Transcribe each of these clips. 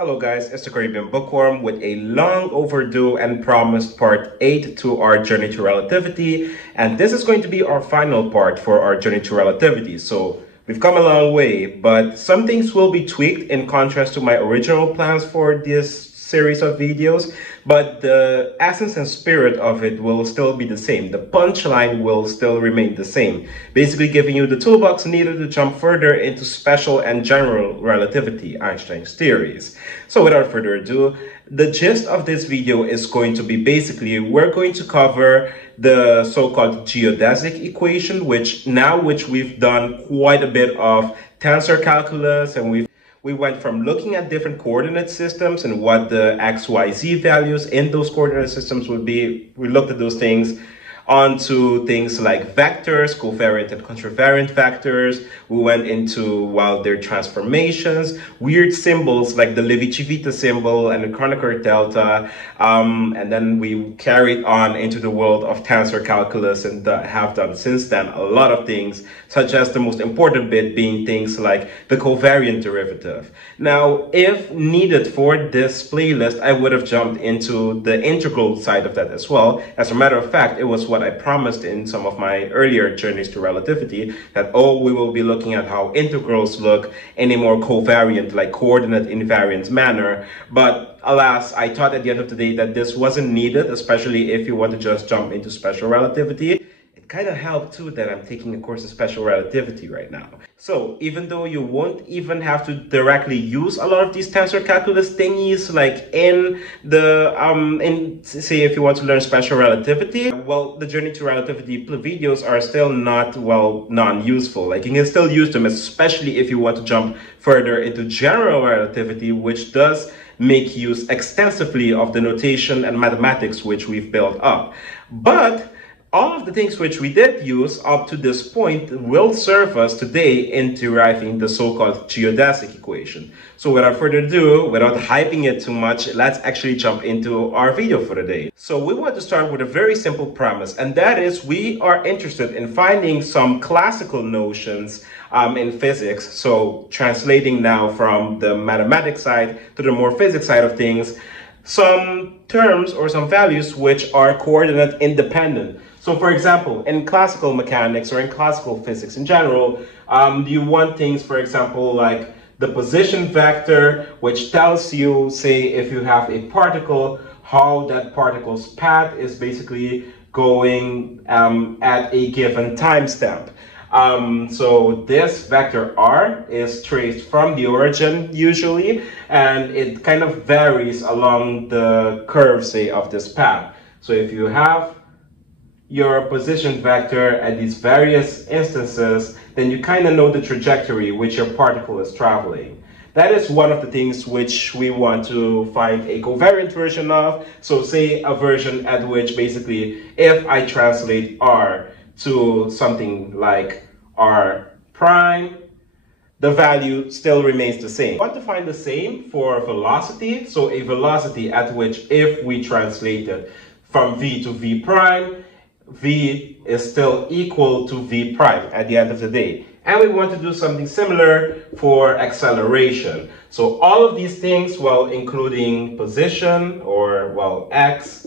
Hello guys, it's the Caribbean Bookworm with a long overdue and promised part 8 to our journey to relativity, and this is going to be our final part for our journey to relativity. So we've come a long way, but some things will be tweaked in contrast to my original plans for this series of videos, but the essence and spirit of it will still be the same. The punchline will still remain the same, basically giving you the toolbox needed to jump further into special and general relativity, Einstein's theories. So without further ado, the gist of this video is going to be basically we're going to cover the so-called geodesic equation, which we've done quite a bit of tensor calculus, and we went from looking at different coordinate systems and what the x, y, z values in those coordinate systems would be. We looked at those things onto things like vectors, covariant and contravariant vectors. We went into, their transformations, weird symbols like the Levi-Civita symbol and the Kronecker delta. And then we carried on into the world of tensor calculus and have done since then a lot of things, such as the most important bit being things like the covariant derivative. Now, if needed for this playlist, I would have jumped into the integral side of that as well. As a matter of fact, it was what I promised in some of my earlier journeys to relativity, that we will be looking at how integrals look in a more covariant, like coordinate invariant manner. But alas, I thought at the end of the day that this wasn't needed, especially if you want to just jump into special relativity. Kind of helped too that I'm taking a course in special relativity right now. So even though you won't even have to directly use a lot of these tensor calculus thingies, like in the say if you want to learn special relativity, the journey to relativity videos are still not non-useful. Like you can still use them, especially if you want to jump further into general relativity, which does make use extensively of the notation and mathematics which we've built up. But all of the things which we did use up to this point will serve us today in deriving the so-called geodesic equation. So without further ado, without hyping it too much, let's actually jump into our video for today. So we want to start with a very simple premise, and that is we are interested in finding some classical notions in physics. So translating now from the mathematics side to the more physics side of things, some terms or some values which are coordinate independent. So for example, in classical mechanics or in classical physics in general, you want things, for example, like the position vector, which tells you, say, if you have a particle, how that particle's path is basically going at a given timestamp. So this vector r is traced from the origin usually, and it kind of varies along the curve, say, of this path. So if you have your position vector at these various instances, then you kind of know the trajectory which your particle is traveling. That is one of the things which we want to find a covariant version of. So say a version at which basically if I translate r to something like r prime, the value still remains the same. I want to find the same for velocity. So a velocity at which if we translate it from v to v prime, v is still equal to v prime at the end of the day. And we want to do something similar for acceleration. So all of these things, including position or x,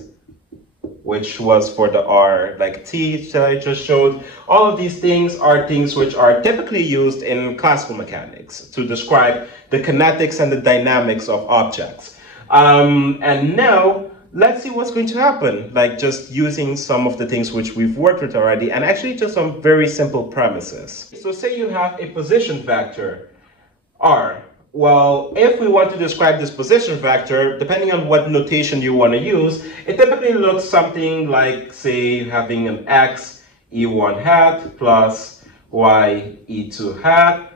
which was for the r like t that I just showed, all of these things are things which are typically used in classical mechanics to describe the kinetics and the dynamics of objects. And now let's see what's going to happen, like just using some of the things which we've worked with already, and actually just some very simple premises. So say you have a position vector, r. Well, if we want to describe this position vector, depending on what notation you want to use, it typically looks something like, say, having an x e1 hat plus y e2 hat.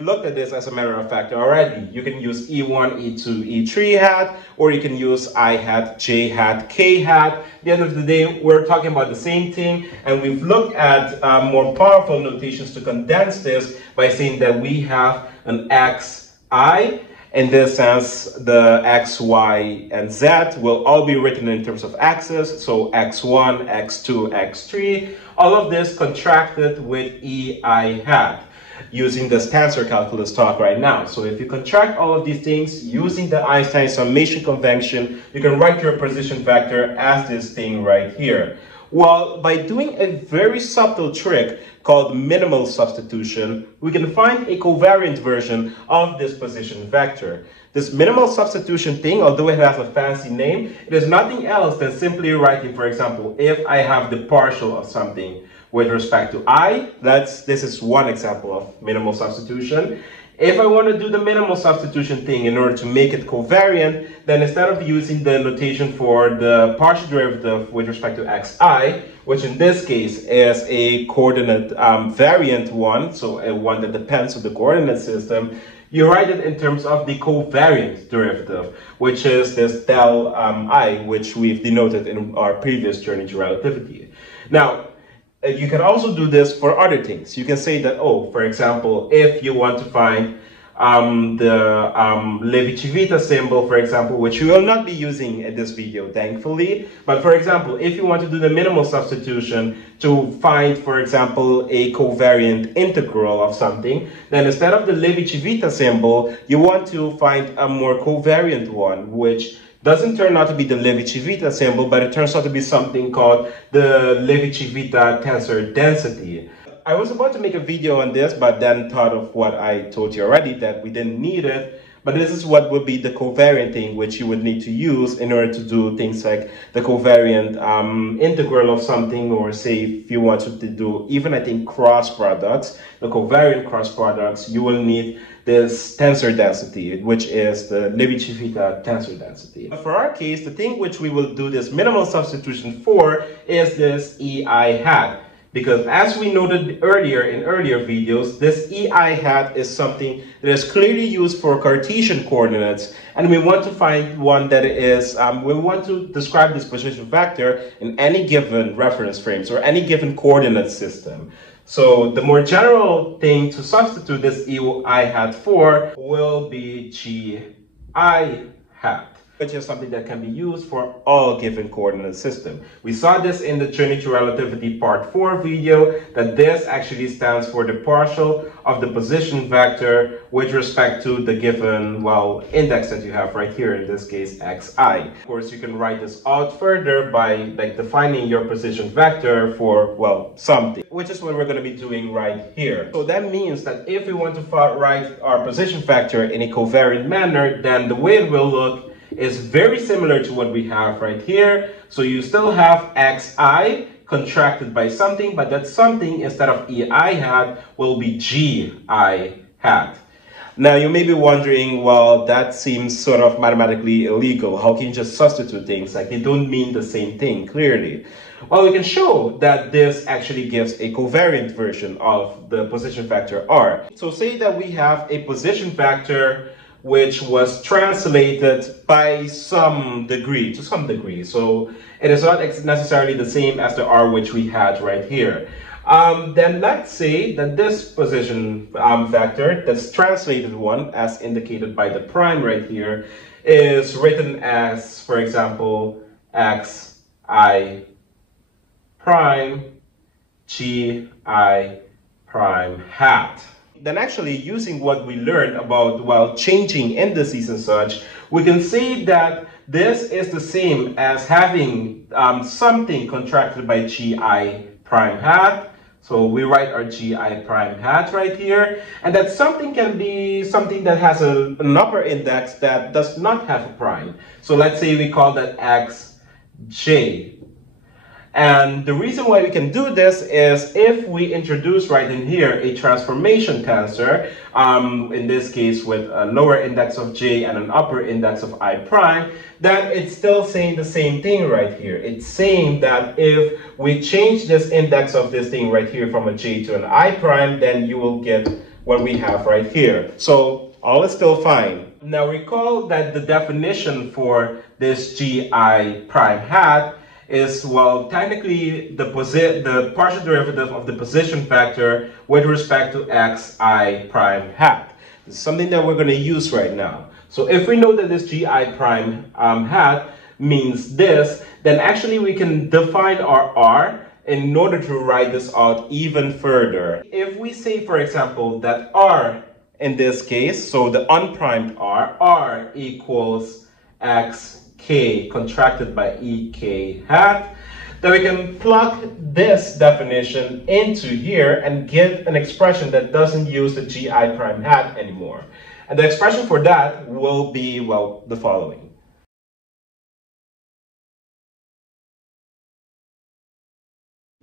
Looked at this as a matter of fact already. You can use e1, e2, e3 hat, or you can use I hat, j hat, k hat. At the end of the day, we're talking about the same thing, and we've looked at more powerful notations to condense this by saying that we have an xi. In this sense, the x, y, and z will all be written in terms of axes. So x1, x2, x3, all of this contracted with ei hat. using this tensor calculus talk right now. So if you contract all of these things using the Einstein summation convention, you can write your position vector as this thing right here. Well, by doing a very subtle trick called minimal substitution, we can find a covariant version of this position vector. This minimal substitution thing, although it has a fancy name, it is nothing else than simply writing, for example, if I have the partial of something with respect to I, this is one example of minimal substitution. If I want to do the minimal substitution thing in order to make it covariant, then instead of using the notation for the partial derivative with respect to xi, which in this case is a coordinate variant one, so a one that depends on the coordinate system, you write it in terms of the covariant derivative, which is this del I, which we've denoted in our previous journey to relativity. Now, you can also do this for other things. You can say that, oh, for example, if you want to find the Levi-Civita symbol, for example, which we will not be using in this video, thankfully. But for example, if you want to do the minimal substitution to find, for example, a covariant integral of something, then instead of the Levi-Civita symbol, you want to find a more covariant one, which doesn't turn out to be the Levi-Civita symbol, but it turns out to be something called the Levi-Civita tensor density. I was about to make a video on this, but then thought of what I told you already, that we didn't need it. But this is what would be the covariant thing, which you would need to use in order to do things like the covariant integral of something, or say if you wanted to do even, I think, cross products, the covariant cross products, you will need this tensor density, which is the Levi-Civita tensor density. But for our case, the thing which we will do this minimal substitution for is this EI hat. Because as we noted earlier in earlier videos, this EI hat is something that is clearly used for Cartesian coordinates, and we want to find one that is, we want to describe this position vector in any given reference frames or any given coordinate system. So the more general thing to substitute this EI hat for will be GI hat, which is something that can be used for all given coordinate system. We saw this in the Journey to Relativity Part 4 video, that this actually stands for the partial of the position vector with respect to the given, well, index that you have right here, in this case, xi. Of course, you can write this out further by defining your position vector for, well, something, which is what we're going to be doing right here. So that means that if we want to write our position vector in a covariant manner, then the way it will look is very similar to what we have right here. So you still have xi contracted by something, but that something, instead of EI hat, will be GI hat. Now you may be wondering, well, that seems sort of mathematically illegal. How can you just substitute things? Like, they don't mean the same thing, clearly. Well, we can show that this actually gives a covariant version of the position vector R. So say that we have a position vector which was translated by some degree, to some degree. So it is not necessarily the same as the R which we had right here. Then let's say that this position vector, this translated one, as indicated by the prime right here, is written as, for example, xi prime gi prime hat. Then actually, using what we learned about, well, changing indices and such, we can say that this is the same as having something contracted by gi prime hat. So we write our gi prime hat right here, and that something can be something that has an upper index that does not have a prime. So let's say we call that xj. And the reason why we can do this is if we introduce right in here a transformation tensor, in this case with a lower index of j and an upper index of I prime, then it's still saying the same thing right here. It's saying that if we change this index of this thing right here from a j to an I prime, then you will get what we have right here. So all is still fine. Now recall that the definition for this gi prime hat is, well, technically the partial derivative of the position vector with respect to xi prime hat. This is something that we're going to use right now. So if we know that this gi prime hat means this, then actually we can define our R in order to write this out even further. If we say, for example, that R in this case, so the unprimed R equals xk contracted by ek hat, then we can plug this definition into here and get an expression that doesn't use the gi prime hat anymore. And the expression for that will be, well, the following.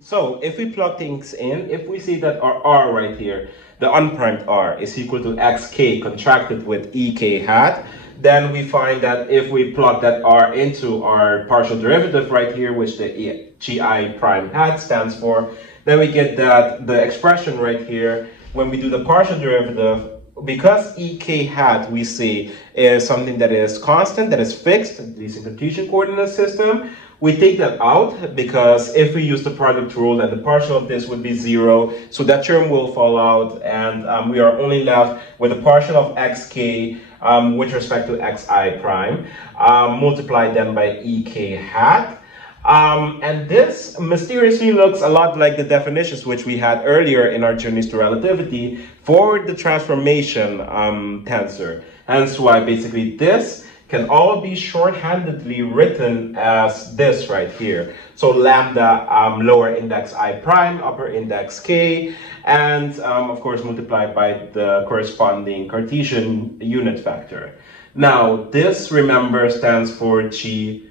So if we plug things in, if we see that our R right here, the unprimed R is equal to xk contracted with ek hat, then we find that if we plug that R into our partial derivative right here, which the gi prime hat stands for, then we get that the expression right here, when we do the partial derivative, because ek hat, we say, is something that is constant, that is fixed, at least in Cartesian coordinate system, we take that out because if we use the product rule, then the partial of this would be 0. So that term will fall out, and we are only left with the partial of xk with respect to xi prime, multiplied then by ek hat. And this mysteriously looks a lot like the definitions which we had earlier in our journeys to relativity for the transformation tensor. Hence why basically this can all be shorthandedly written as this right here. So lambda lower index I prime, upper index k, and of course multiplied by the corresponding Cartesian unit factor. Now this, remember, stands for gi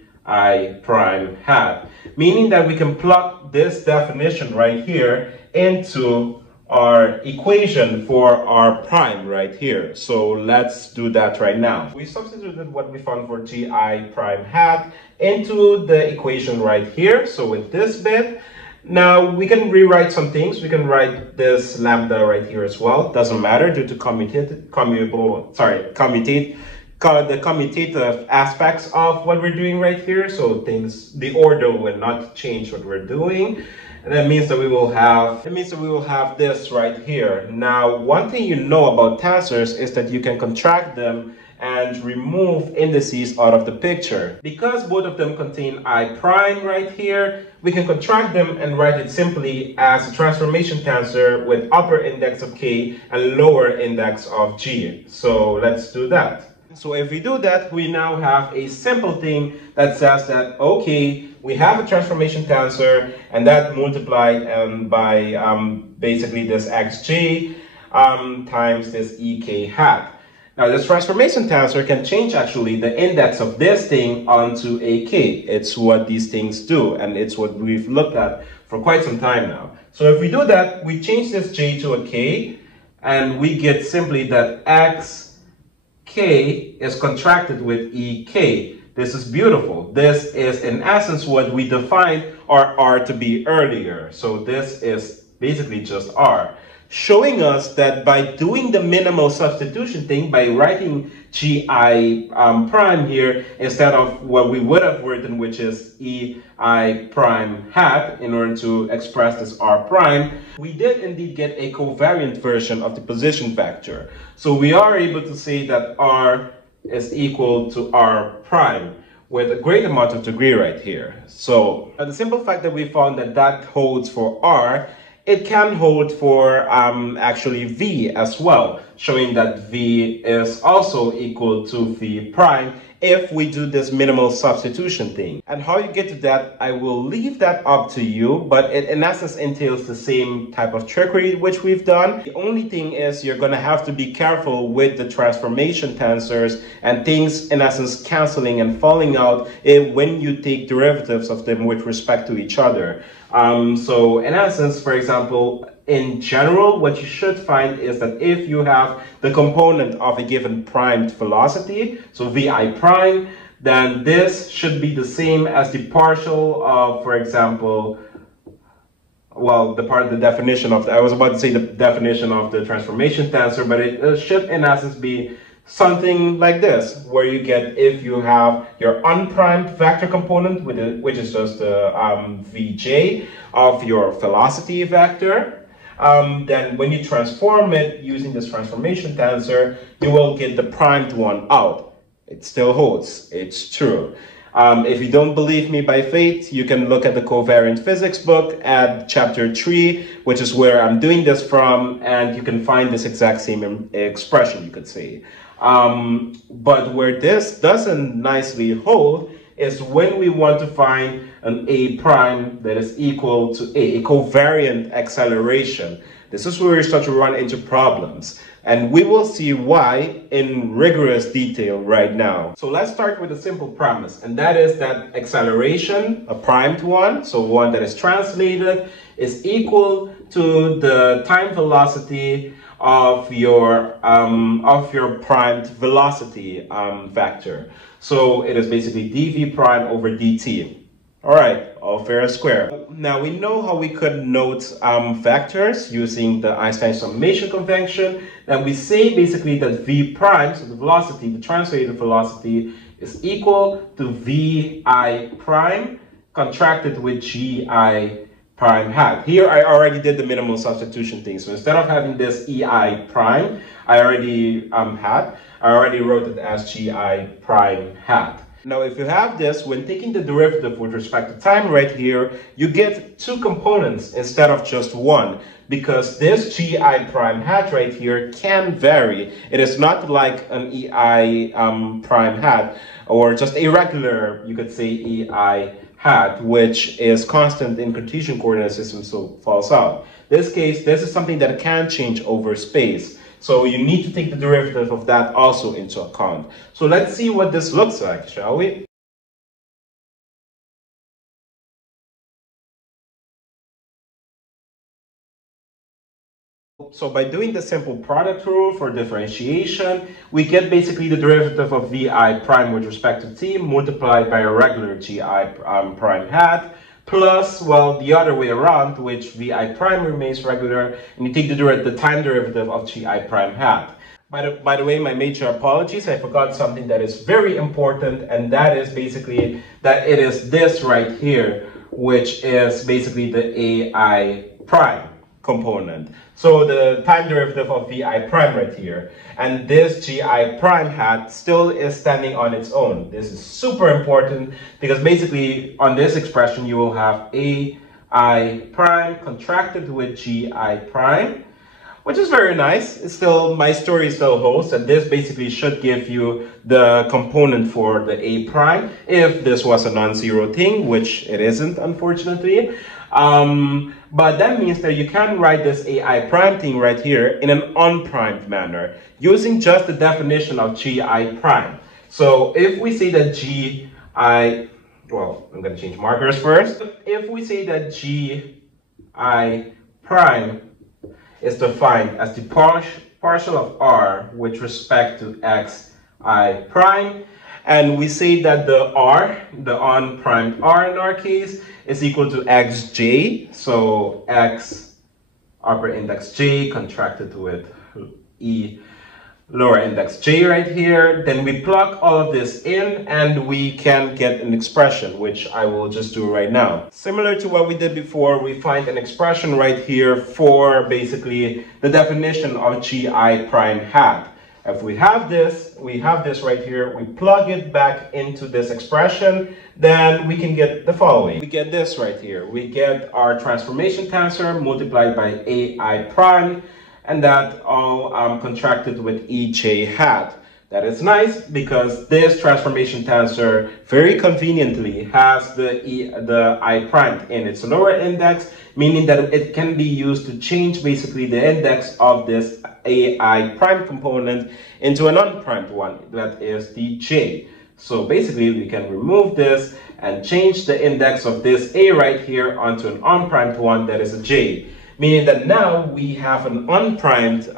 prime hat, meaning that we can plug this definition right here into our equation for our prime right here. So let's do that right now. We substituted what we found for gi prime hat into the equation right here. So with this bit, now we can rewrite some things. We can write this lambda right here as well. Doesn't matter due to the commutative aspects of what we're doing right here. So things, the order will not change what we're doing. And that means that we will have this right here. Now, one thing you know about tensors is that you can contract them and remove indices out of the picture. Because both of them contain I prime right here, we can contract them and write it simply as a transformation tensor with upper index of k and lower index of g. So let's do that. So if we do that, we now have a simple thing that says that, okay, we have a transformation tensor, and that multiplied by basically this xj times this ek hat. Now this transformation tensor can change actually the index of this thing onto a k. It's what these things do, and it's what we've looked at for quite some time now. So if we do that, we change this j to a k, and we get simply that x k is contracted with ek. This is beautiful. This is in essence what we defined our R to be earlier. So this is basically just R, showing us that by doing the minimal substitution thing, by writing gi prime here instead of what we would have written, which is ei prime hat, in order to express this R prime, we did indeed get a covariant version of the position vector. So we are able to say that R is equal to R prime with a great amount of degree right here. So the simple fact that we found that that holds for R, it can hold for actually V as well, showing that V is also equal to V prime if we do this minimal substitution thing. And how you get to that, I will leave that up to you, but it in essence entails the same type of trickery which we've done. The only thing is you're going to have to be careful with the transformation tensors and things in essence canceling and falling out when you take derivatives of them with respect to each other. So in essence, for example, in general, what you should find is that if you have the component of a given primed velocity, so vi prime, then this should be the same as the partial of, for example, well, the definition of, I was about to say the definition of the transformation tensor, but it should in essence be something like this, where you get, if you have your unprimed vector component, which is just the vj of your velocity vector, then when you transform it using this transformation tensor, you will get the primed one out. It still holds, it's true. If you don't believe me by faith, you can look at the Covariant Physics book at chapter 3, which is where I'm doing this from, and you can find this exact same expression, you could say. But where this doesn't nicely hold is when we want to find an A prime that is equal to a covariant acceleration. This is where we start to run into problems. And we will see why in rigorous detail right now. So let's start with a simple premise, and that is that acceleration, a primed one, so one that is translated, is equal to the time velocity of your primed velocity vector. So it is basically dv prime over dt. All right, all fair and square. Now we know how we could note vectors using the Einstein summation convention. And we say basically that v prime, so the velocity, the translated velocity, is equal to vi prime contracted with gi prime hat. Here I already did the minimal substitution thing. So instead of having this ei prime, I already wrote it as gi prime hat. Now, if you have this, when taking the derivative with respect to time right here, you get two components instead of just one, because this gi prime hat right here can vary. It is not like an ei prime hat, or just a regular, you could say, ei hat, which is constant in Cartesian coordinate system, so falls out. In this case, this is something that can change over space. So you need to take the derivative of that also into account. So let's see what this looks like, shall we? So by doing the simple product rule for differentiation, we get basically the derivative of vi prime with respect to t multiplied by a regular gi prime hat, plus, well, the other way around, which vi prime remains regular, and you take the time derivative of gi prime hat. By the way, my major apologies, I forgot something that is very important, and that is basically that it is this right here, which is basically the ai prime component. So the time derivative of vi prime right here, and this gi prime hat still is standing on its own. This is super important because basically on this expression you will have ai prime contracted with gi prime, which is very nice. It's still, my story still holds, and this basically should give you the component for the a prime if this was a non-zero thing, which it isn't, unfortunately. But that means that you can write this ai prime thing right here in an unprimed manner using just the definition of gi prime. So if we say that well, I'm going to change markers first. If we say that gi prime is defined as the partial of r with respect to xi prime, and we say that the r, the unprimed r in our case, is equal to xj, so x upper index j contracted with e lower index j right here, then we plug all of this in and we can get an expression, which I will just do right now. Similar to what we did before, we find an expression right here for basically the definition of gi prime hat. If we have this right here, we plug it back into this expression, then we can get the following. We get this right here. We get our transformation tensor multiplied by ai prime, and that all contracted with ej hat. That is nice because this transformation tensor very conveniently has the I prime in its lower index, meaning that it can be used to change basically the index of this ai prime component into an unprimed one, that is the j. So basically we can remove this and change the index of this a right here onto an unprimed one, that is a j. Meaning that now we have an unprimed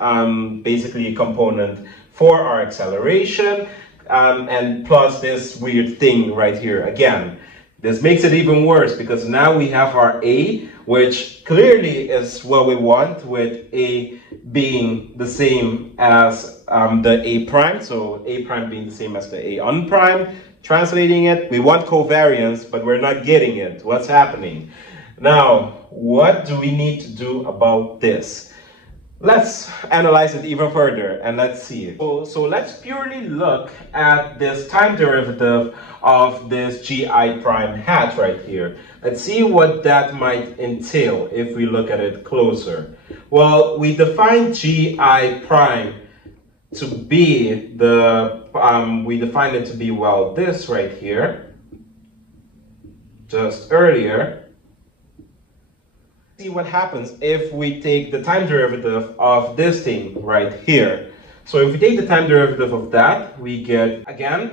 basically component for our acceleration, and plus this weird thing right here again. This makes it even worse because now we have our a, which clearly is what we want, with a being the same as the a prime, so a prime being the same as the a unprimed. Translating it, we want covariance, but we're not getting it. What's happening? Now, what do we need to do about this? Let's analyze it even further and let's see. So let's purely look at this time derivative of this gi prime hat right here. Let's see what that might entail if we look at it closer. Well, we define gi prime to be we define it to be, well, this right here, just earlier. See what happens if we take the time derivative of this thing right here. So if we take the time derivative of that, we get, again,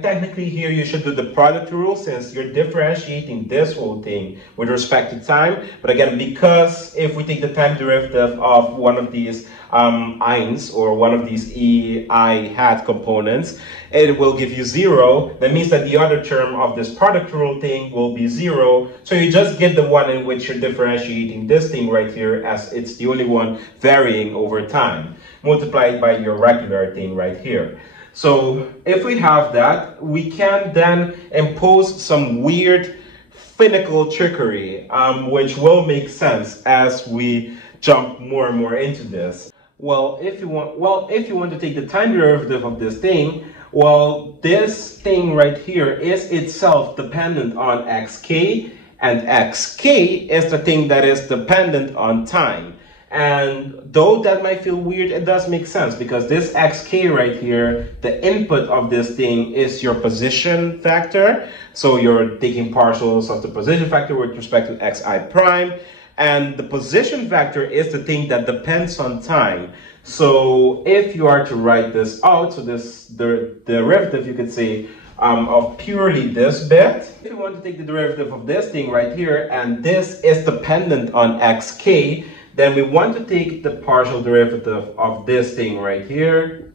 technically here you should do the product rule since you're differentiating this whole thing with respect to time. But again, because if we take the time derivative of one of these eins or one of these ei hat components, it will give you 0. That means that the other term of this product rule thing will be 0. So you just get the one in which you're differentiating this thing right here as it's the only one varying over time, multiplied by your regular thing right here. So if we have that, we can then impose some weird finical trickery, which will make sense as we jump more and more into this. Well, if you want to take the time derivative of this thing, well, this thing right here is itself dependent on xk, and xk is the thing that is dependent on time. And though that might feel weird, it does make sense because this xk right here, the input of this thing is your position factor. So you're taking partials of the position factor with respect to xi prime. And the position factor is the thing that depends on time. So if you are to write this out, so the derivative, you could say, of purely this bit. If you want to take the derivative of this thing right here, and this is dependent on xk, then we want to take the partial derivative of this thing right here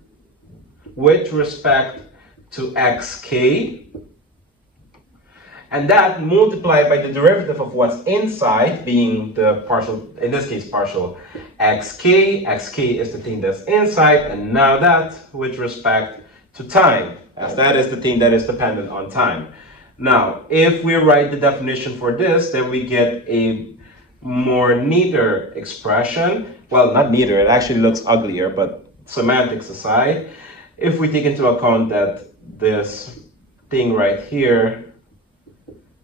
with respect to xk, and that multiplied by the derivative of what's inside, being the partial, in this case, partial xk. Xk is the thing that's inside, and now that with respect to time, as that is the thing that is dependent on time. Now, if we write the definition for this, then we get a more neater expression. Well, not neater, it actually looks uglier, but semantics aside, if we take into account that this thing right here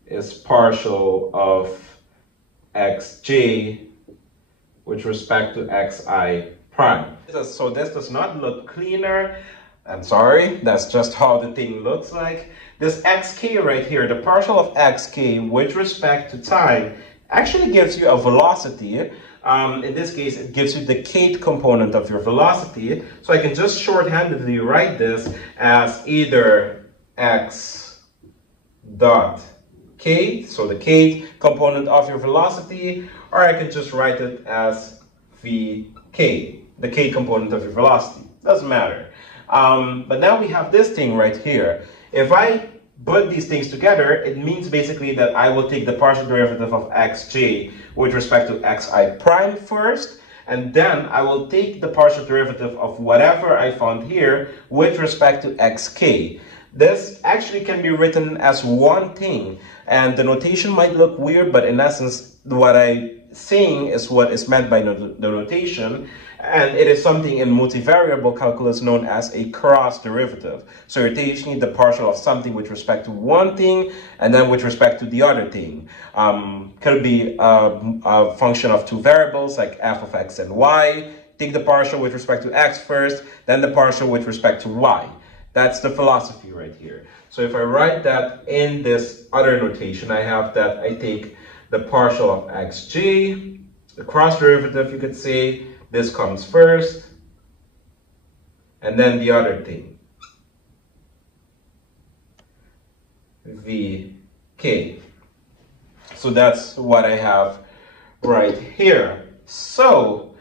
is partial of xj with respect to xi prime. So this does not look cleaner. I'm sorry, that's just how the thing looks like. This xk right here, the partial of xk with respect to time, actually gives you a velocity. In this case, it gives you the kth component of your velocity. So I can just shorthandedly write this as either x dot k, so the kth component of your velocity, or I can just write it as vk, the k component of your velocity. Doesn't matter. But now we have this thing right here. If I put these things together, it means basically that I will take the partial derivative of xj with respect to xi prime first, and then I will take the partial derivative of whatever I found here with respect to xk. This actually can be written as one thing, and the notation might look weird, but in essence, what I'm saying is what is meant by the notation, and it is something in multivariable calculus known as a cross derivative. So you're taking the partial of something with respect to one thing, and then with respect to the other thing. Could be a function of two variables like f of x and y. Take the partial with respect to x first, then the partial with respect to y. That's the philosophy right here. So if I write that in this other notation, I have that I take the partial of xj, the cross derivative, you could say, this comes first, and then the other thing, vk. So that's what I have right here. So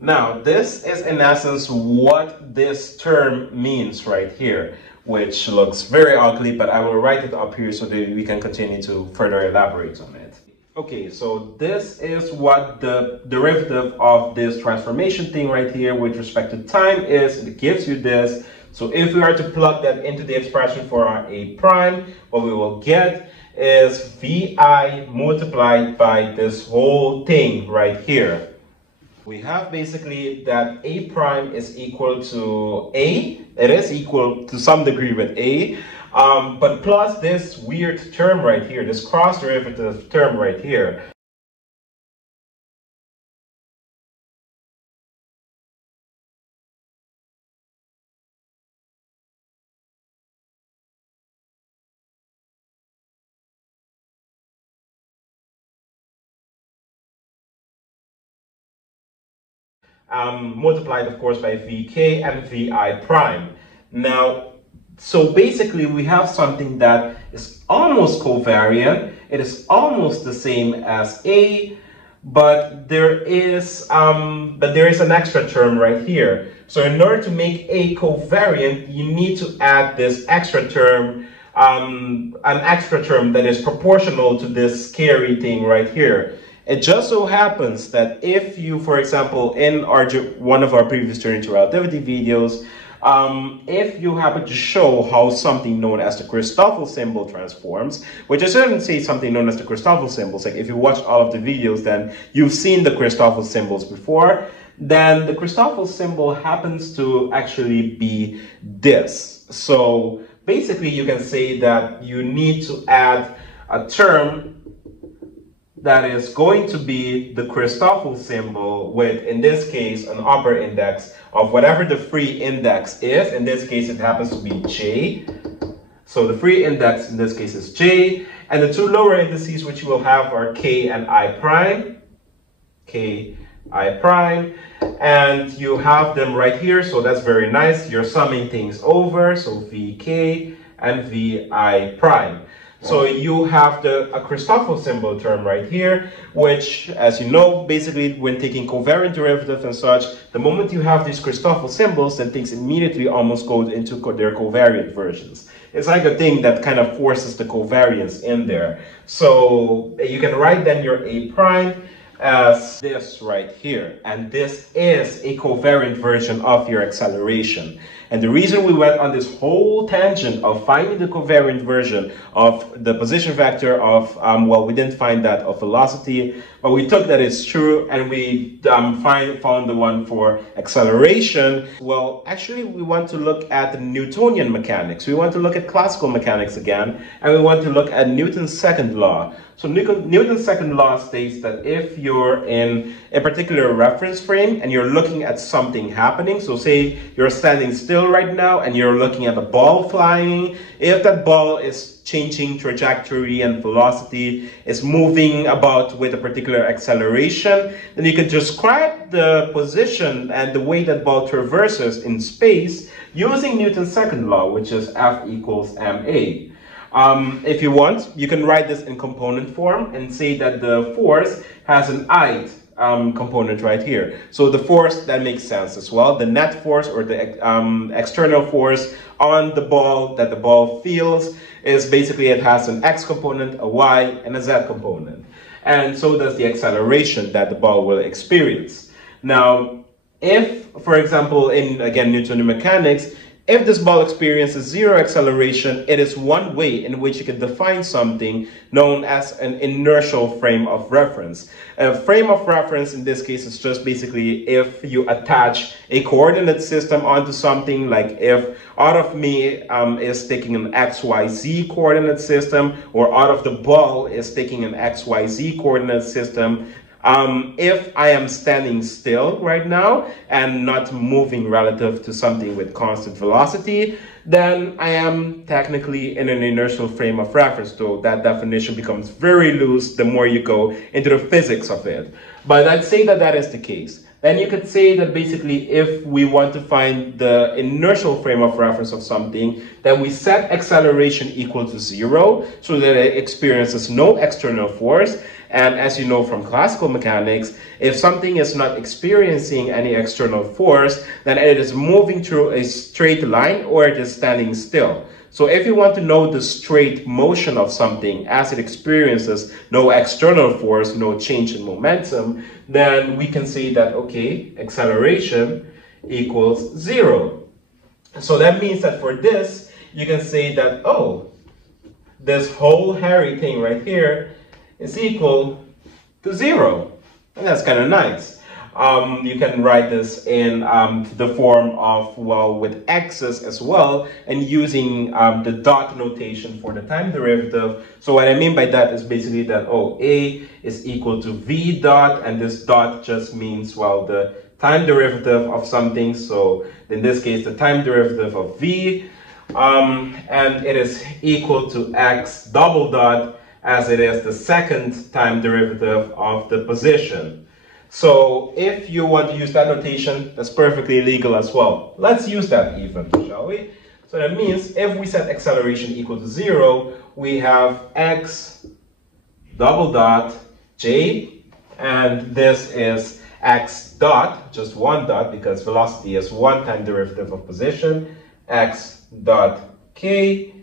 now this is in essence what this term means right here, which looks very ugly, but I will write it up here so that we can continue to further elaborate on it. Okay, so this is what the derivative of this transformation thing right here with respect to time is. It gives you this. So if we are to plug that into the expression for our a prime, what we will get is vi multiplied by this whole thing right here. We have basically that A prime is equal to A. It is equal to some degree with A, but plus this weird term right here, this cross derivative term right here. Multiplied, of course, by Vk and Vi prime. Now, so basically we have something that is almost covariant. It is almost the same as A, but there is an extra term right here. So in order to make A covariant, you need to add this extra term, an extra term that is proportional to this scary thing right here. It just so happens that if you, for example, in one of our previous Journey to Relativity videos, if you happen to show how something known as the Christoffel symbol transforms, which I shouldn't say something known as the Christoffel symbols, like if you watch all of the videos, then you've seen the Christoffel symbols before, then the Christoffel symbol happens to actually be this. So basically you can say that you need to add a term that is going to be the Christoffel symbol with, in this case, an upper index of whatever the free index is. In this case, it happens to be J. So the free index in this case is J. And the two lower indices which you will have are K and I prime. K, I prime. And you have them right here, so that's very nice. You're summing things over, so Vk and Vi prime. So you have a Christoffel symbol term right here, which, as you know, basically when taking covariant derivatives and such, the moment you have these Christoffel symbols, then things immediately almost go into their covariant versions. It's like a thing that kind of forces the covariance in there. So you can write then your A prime as this right here. And this is a covariant version of your acceleration. And the reason we went on this whole tangent of finding the covariant version of the position vector of, well, we didn't find that of velocity, but we took that it's true, and we found the one for acceleration. Well, actually, we want to look at the Newtonian mechanics. We want to look at classical mechanics again, and we want to look at Newton's second law. So Newton's second law states that if you're in a particular reference frame and you're looking at something happening, so say you're standing still right now and you're looking at a ball flying, if that ball is changing trajectory and velocity, is moving about with a particular acceleration, then you can describe the position and the way that ball traverses in space using Newton's second law, which is F equals ma. If you want, you can write this in component form and say that the force has an ith component right here. So the force, that makes sense as well. The net force, or the external force on the ball that the ball feels, is basically, it has an x component, a y, and a z component. And so does the acceleration that the ball will experience. Now, if, for example, in, again, Newtonian mechanics, if this ball experiences zero acceleration, it is one way in which you can define something known as an inertial frame of reference. A frame of reference in this case is just basically if you attach a coordinate system onto something, like if out of me is taking an XYZ coordinate system, or out of the ball is taking an XYZ coordinate system. If I am standing still right now and not moving relative to something with constant velocity, then I am technically in an inertial frame of reference, though that definition becomes very loose the more you go into the physics of it. But I'd say that that is the case. Then you could say that basically if we want to find the inertial frame of reference of something, then we set acceleration equal to 0 so that it experiences no external force. And as you know from classical mechanics, if something is not experiencing any external force, then it is moving through a straight line or it is standing still. So if you want to know the straight motion of something as it experiences no external force, no change in momentum, then we can say that, okay, acceleration equals 0. So that means that for this, you can say that, oh, this whole hairy thing right here is equal to 0. And that's kind of nice. you can write this in the form of, well, with x's as well, and using the dot notation for the time derivative. So what I mean by that is basically that, oh, a is equal to v dot, and this dot just means, well, the time derivative of something. So in this case, the time derivative of v, and it is equal to x double dot, as it is the second time derivative of the position. So if you want to use that notation, that's perfectly legal as well. Let's use that even, shall we? So that means if we set acceleration equal to 0, we have x double dot j, and this is x dot, just one dot, because velocity is one time derivative of position, x dot k,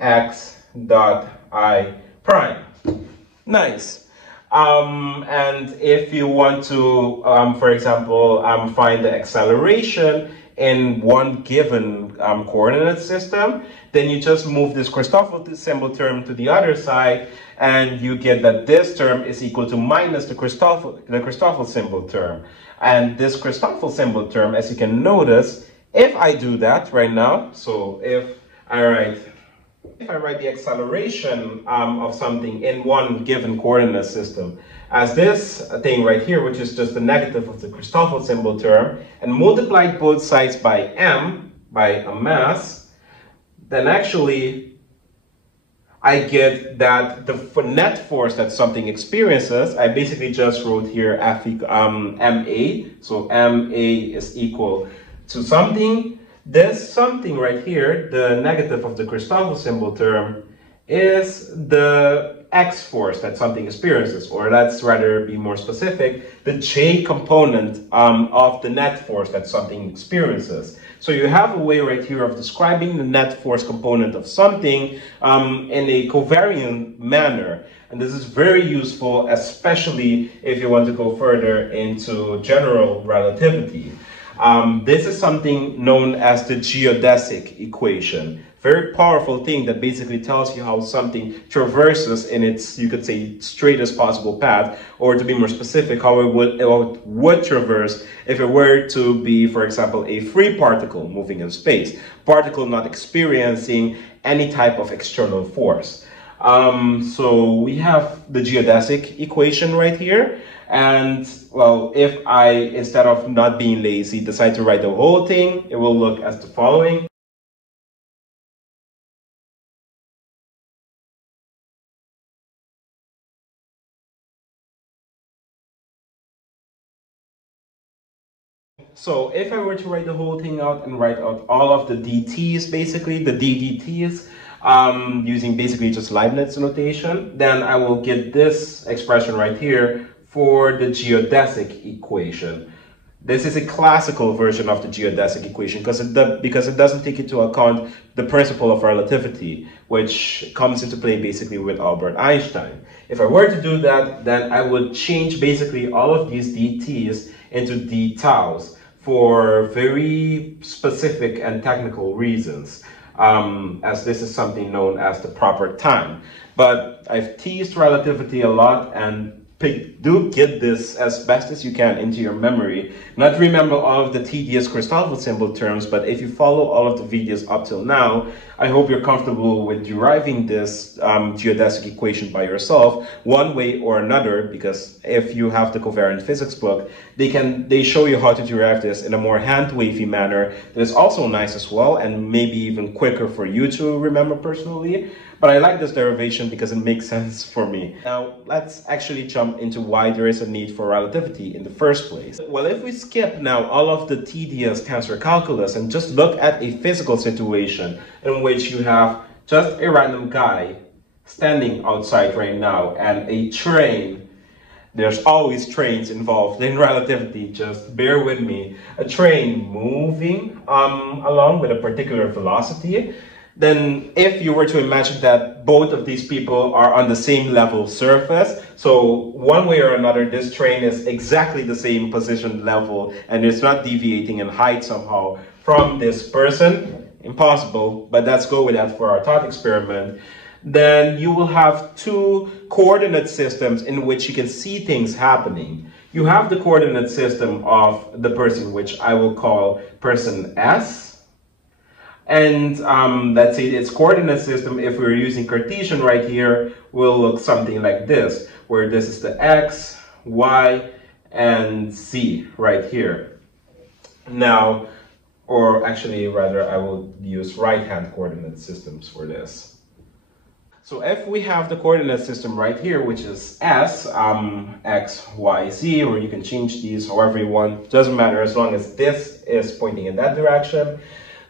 x dot I prime. Nice. And if you want to, for example, find the acceleration in one given coordinate system, then you just move this Christoffel symbol term to the other side, and you get that this term is equal to minus the Christoffel symbol term. And this Christoffel symbol term, as you can notice, if I do that right now, so if I write the acceleration of something in one given coordinate system as this thing right here, which is just the negative of the Christoffel symbol term, and multiply both sides by m, by a mass, then actually I get that the net force that something experiences, I basically just wrote here ma, so ma is equal to something. This something right here, the negative of the Christoffel symbol term, is the x force that something experiences, or let's rather be more specific, the j component of the net force that something experiences. So you have a way right here of describing the net force component of something in a covariant manner. And this is very useful, especially if you want to go further into general relativity. This is something known as the geodesic equation. Very powerful thing that basically tells you how something traverses in its, you could say, straightest possible path, or to be more specific, how it would traverse if it were to be, for example, a free particle moving in space, particle not experiencing any type of external force. So we have the geodesic equation right here. And well, if I, instead of not being lazy, decide to write the whole thing, it will look as the following. So if I were to write the whole thing out and write out all of the dt's, basically the ddt's, using basically just Leibniz notation, then I will get this expression right here for the geodesic equation. This is a classical version of the geodesic equation because it doesn't take into account the principle of relativity, which comes into play basically with Albert Einstein. If I were to do that, then I would change basically all of these dt's into d taus for very specific and technical reasons, as this is something known as the proper time. But I've teased relativity a lot, and do get this as best as you can into your memory. Not remember all of the tedious Christoffel symbol terms, but if you follow all of the videos up till now, I hope you're comfortable with deriving this geodesic equation by yourself, one way or another, because if you have the Covariant Physics book, they show you how to derive this in a more hand-wavy manner that is also nice as well, and maybe even quicker for you to remember personally. But I like this derivation because it makes sense for me. Now, let's actually jump into why there is a need for relativity in the first place. Well, if we skip now all of the tedious tensor calculus and just look at a physical situation in which you have just a random guy standing outside right now and a train. There's always trains involved in relativity, just bear with me. A train moving along with a particular velocity. Then if you were to imagine that both of these people are on the same level surface, so one way or another, this train is exactly the same position level and it's not deviating in height somehow from this person, impossible, but let's go with that for our thought experiment. then you will have two coordinate systems in which you can see things happening. You have the coordinate system of the person, which I will call person S. And let's say its coordinate system, if we're using Cartesian right here, will look something like this, where this is the X, Y, and Z right here. Now, or actually rather, I will use right-hand coordinate systems for this. So if we have the coordinate system right here, which is S, X, Y, Z, or you can change these however you want, doesn't matter as long as this is pointing in that direction,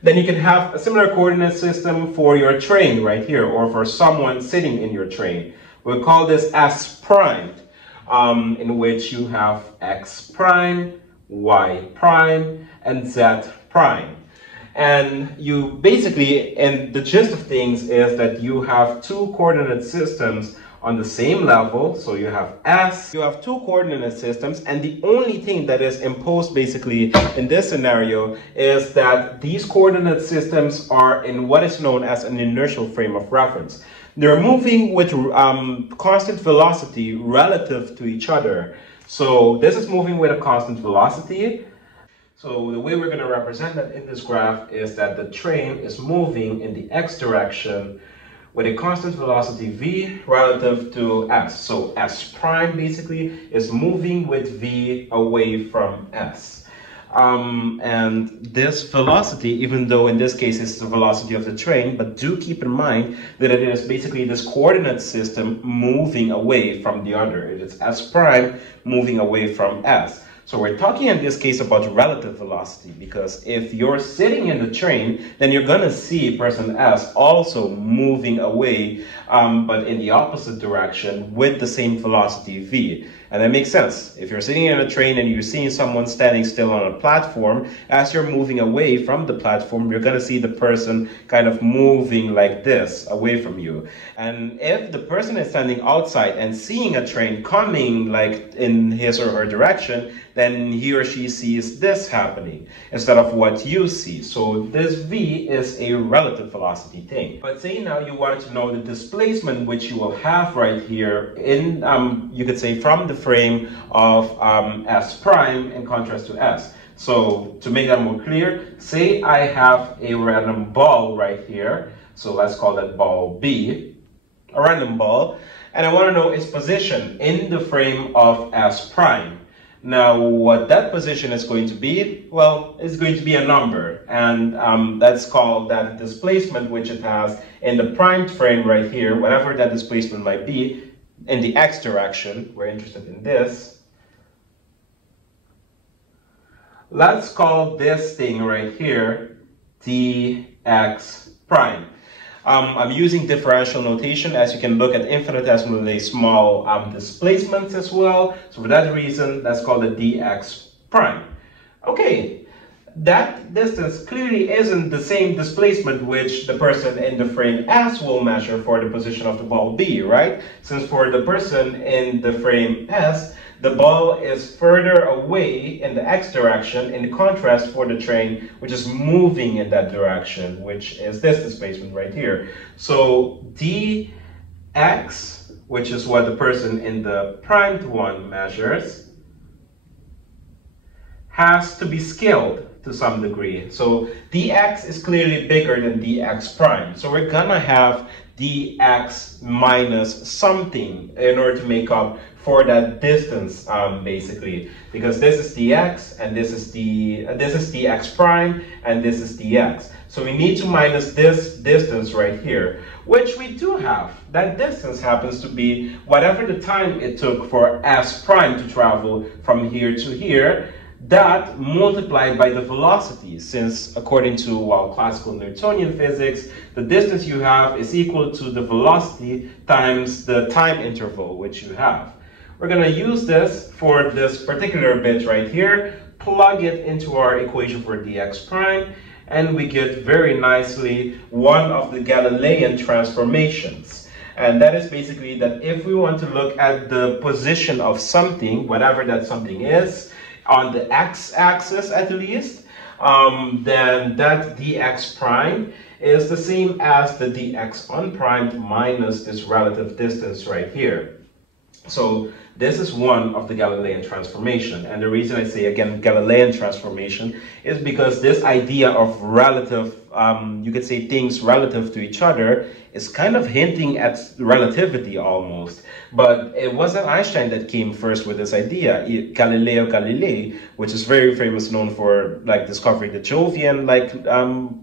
then you can have a similar coordinate system for your train right here, or for someone sitting in your train. We'll call this S prime, in which you have X prime, Y prime, and Z prime. And you basically, and the gist of things is that you have two coordinate systems on the same level. So you have S, you have two coordinate systems, and the only thing that is imposed basically in this scenario is that these coordinate systems are in what is known as an inertial frame of reference. They're moving with constant velocity relative to each other. So this is moving with a constant velocity. So the way we're going to represent that in this graph is that the train is moving in the x direction with a constant velocity v relative to s. So s prime basically is moving with v away from s. And this velocity, even though in this case it's the velocity of the train, but do keep in mind that it is basically this coordinate system moving away from the other. It is s prime moving away from s. So we're talking in this case about relative velocity, because if you're sitting in the train, then you're going to see person S also moving away, but in the opposite direction with the same velocity v. And that makes sense. If you're sitting in a train and you're seeing someone standing still on a platform, as you're moving away from the platform, you're going to see the person kind of moving like this away from you. And if the person is standing outside and seeing a train coming like in his or her direction, then he or she sees this happening instead of what you see. So this v is a relative velocity thing. But say now you want to know the displacement which you will have right here in, you could say from the frame of s prime in contrast to s. So to make that more clear, say I have a random ball right here. So let's call that ball B, a random ball. And I want to know its position in the frame of s prime. Now, what that position is going to be, well, it's going to be a number, and that's called that displacement which it has in the primed frame right here, whatever that displacement might be, in the x direction. We're interested in this. Let's call this thing right here dx prime. I'm using differential notation, as you can look at infinitesimally small displacements as well. So for that reason, that's called a dx prime. Okay, that distance clearly isn't the same displacement which the person in the frame S will measure for the position of the ball B, right? Since for the person in the frame S, the ball is further away in the x direction, in contrast for the train, which is moving in that direction, which is this displacement right here. So dx, which is what the person in the primed one measures, has to be scaled to some degree. So dx is clearly bigger than dx prime. So we're gonna have dx minus something in order to make up for that distance, basically, because this is dx and this is dx prime and this is dx. So we need to minus this distance right here, which we do have. That distance happens to be whatever the time it took for s prime to travel from here to here, that multiplied by the velocity, since according to classical Newtonian physics, the distance you have is equal to the velocity times the time interval which you have. We're going to use this for this particular bit right here, plug it into our equation for dx prime, and we get very nicely one of the Galilean transformations. And that is basically that if we want to look at the position of something, whatever that something is, on the x-axis at least, then that dx prime is the same as the dx unprimed minus this relative distance right here. So this is one of the Galilean transformation. And the reason I say, again, Galilean transformation is because this idea of relative, you could say things relative to each other, is kind of hinting at relativity almost. But it wasn't Einstein that came first with this idea. Galileo Galilei, which is very famous, known for like discovering the Jovian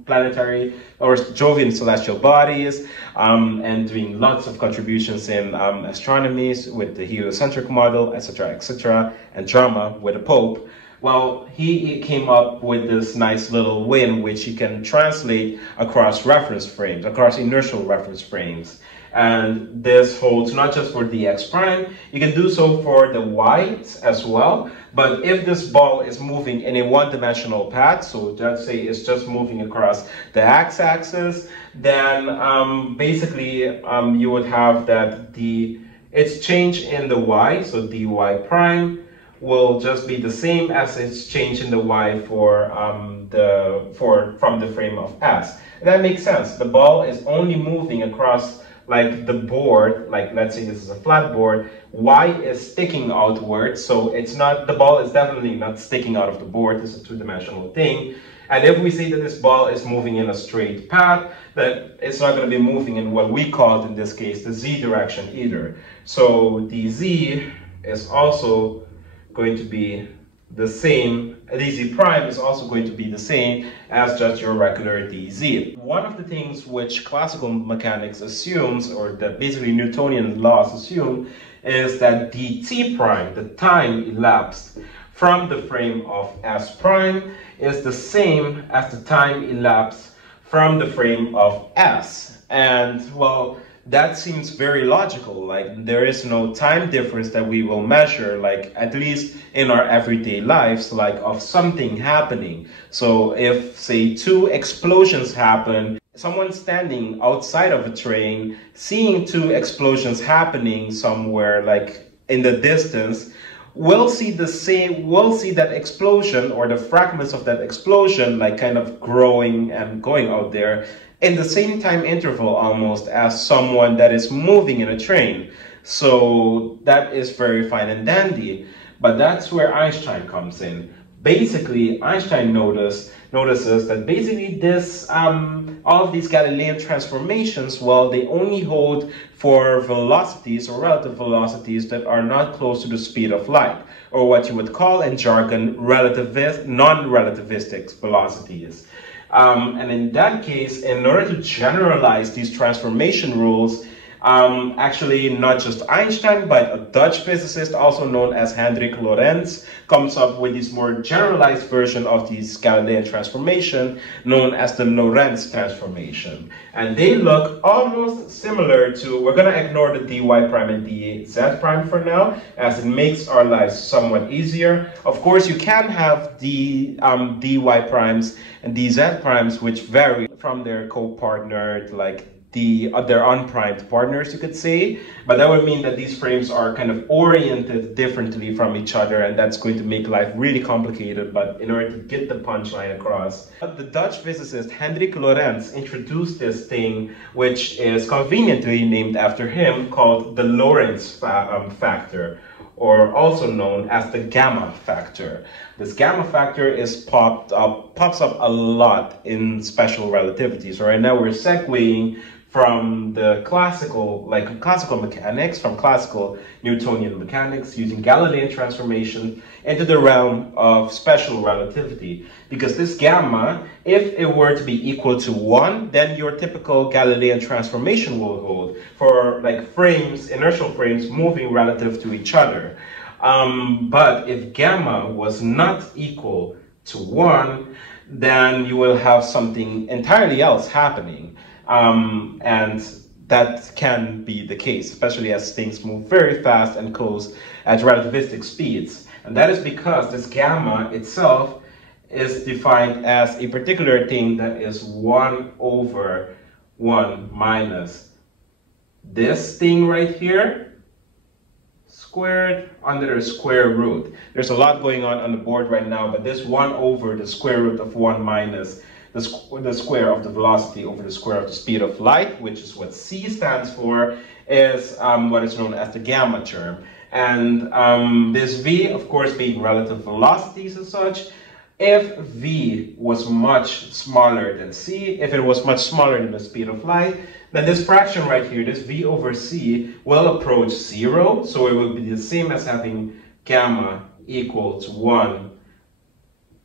planetary or Jovian celestial bodies, and doing lots of contributions in astronomy with the heliocentric model, etc., and drama with the Pope. Well, he came up with this nice little way in which he can translate across reference frames, across inertial reference frames. And this holds not just for dx prime, you can do so for the y's as well. But if this ball is moving in a one-dimensional path, so let's say it's just moving across the x-axis, then basically you would have that its change in the y, so dy prime, will just be the same as its change in the y from the frame of S. And that makes sense. The ball is only moving across like the board, like let's say this is a flat board, y is sticking outward, so it's not, the ball is definitely not sticking out of the board. It's a two-dimensional thing. And if we say that this ball is moving in a straight path, then it's not going to be moving in what we called in this case the z direction either. So dz is also going to be the same, dz prime is also going to be the same as just your regular dz. One of the things which classical mechanics assumes, or that basically Newtonian laws assume, is that dt prime, the time elapsed from the frame of S prime, is the same as the time elapsed from the frame of S. And well, that seems very logical. Like there is no time difference that we will measure, like at least in our everyday lives, like of something happening. So if say two explosions happen, someone standing outside of a train, seeing two explosions happening somewhere like in the distance, we'll see that explosion or the fragments of that explosion like kind of growing and going out there in the same time interval almost as someone that is moving in a train. So that is very fine and dandy, but that's where Einstein comes in. Basically, Einstein notices that basically this, all of these Galilean transformations, well, they only hold for velocities or relative velocities that are not close to the speed of light, or what you would call in jargon non-relativistic velocities. And in that case, in order to generalize these transformation rules, actually not just Einstein, but a Dutch physicist also known as Hendrik Lorentz comes up with this more generalized version of this Galilean transformation known as the Lorentz transformation. And they look almost similar to, we're going to ignore the dy prime and dz prime for now, as it makes our lives somewhat easier. Of course, you can have the dy primes and dz primes which vary from their co-partner, like their unprimed partners, you could say, but that would mean that these frames are kind of oriented differently from each other, and that's going to make life really complicated. But in order to get the punchline across, the Dutch physicist Hendrik Lorentz introduced this thing, which is conveniently named after him, called the Lorentz factor, or also known as the gamma factor. This gamma factor pops up a lot in special relativity. So right now we're segueing from the classical mechanics, from classical Newtonian mechanics using Galilean transformation into the realm of special relativity. Because this gamma, if it were to be equal to 1, then your typical Galilean transformation will hold for like frames, inertial frames moving relative to each other. But if gamma was not equal to 1, then you will have something entirely else happening. And that can be the case, especially as things move very fast and close at relativistic speeds. And that is because this gamma itself is defined as a particular thing that is 1 over 1 minus this thing right here, squared under the square root. There's a lot going on the board right now, but this 1 over the square root of 1 minus the square of the velocity over the square of the speed of light, which is what c stands for, is what is known as the gamma term. And this v, of course, being relative velocities and such, if v was much smaller than c, if it was much smaller than the speed of light, then this fraction right here, this v over c, will approach 0. So it will be the same as having gamma equal to 1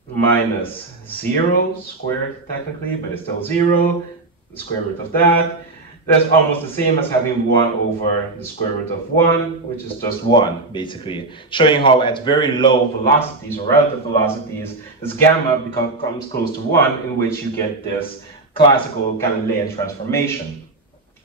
minus 0 squared technically, but it's still 0, the square root of that. That's almost the same as having 1 over the square root of 1, which is just 1, basically. Showing how at very low velocities, or relative velocities, this gamma comes close to 1, in which you get this classical Galilean transformation.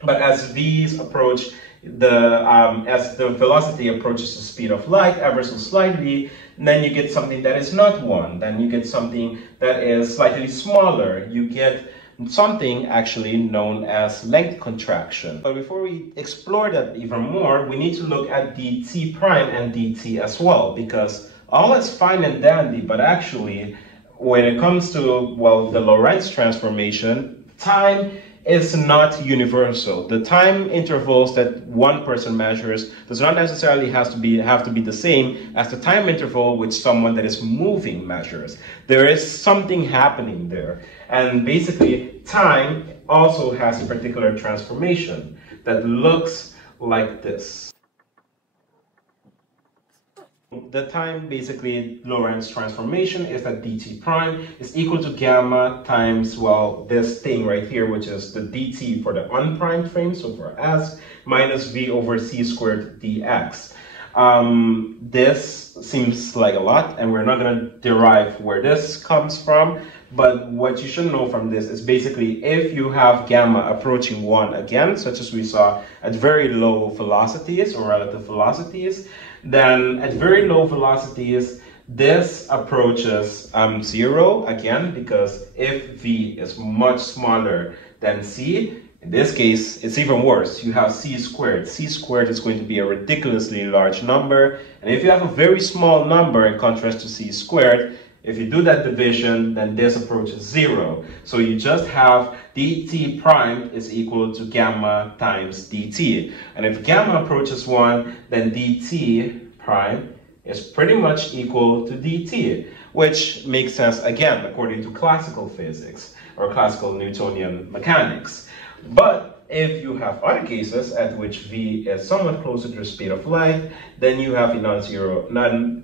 But as v's approach, as the velocity approaches the speed of light ever so slightly, then you get something that is not 1. Then you get something that is slightly smaller. You get something actually known as length contraction. But before we explore that even more, we need to look at dt prime and dt as well, because all is fine and dandy, but actually when it comes to, well, the Lorentz transformation, time is not universal. The time intervals that one person measures does not necessarily have to be the same as the time interval which someone that is moving measures. There is something happening there. And basically, time also has a particular transformation that looks like this. The time, basically, Lorentz transformation is that dt prime is equal to gamma times, well, this thing right here, which is the dt for the unprimed frame, so for s, minus v over c squared dx. This seems like a lot, and we're not going to derive where this comes from, but what you should know from this is basically if you have gamma approaching 1 again, such as we saw at very low velocities or relative velocities, then at very low velocities, this approaches 0 again, because if v is much smaller than c, in this case, it's even worse. You have c squared. C squared is going to be a ridiculously large number. And if you have a very small number in contrast to c squared, if you do that division, then this approaches 0. So you just have dt prime is equal to gamma times dt. And if gamma approaches 1, then dt prime is pretty much equal to dt, which makes sense again according to classical physics or classical Newtonian mechanics. But if you have other cases at which v is somewhat closer to the speed of light, then you have a non-zero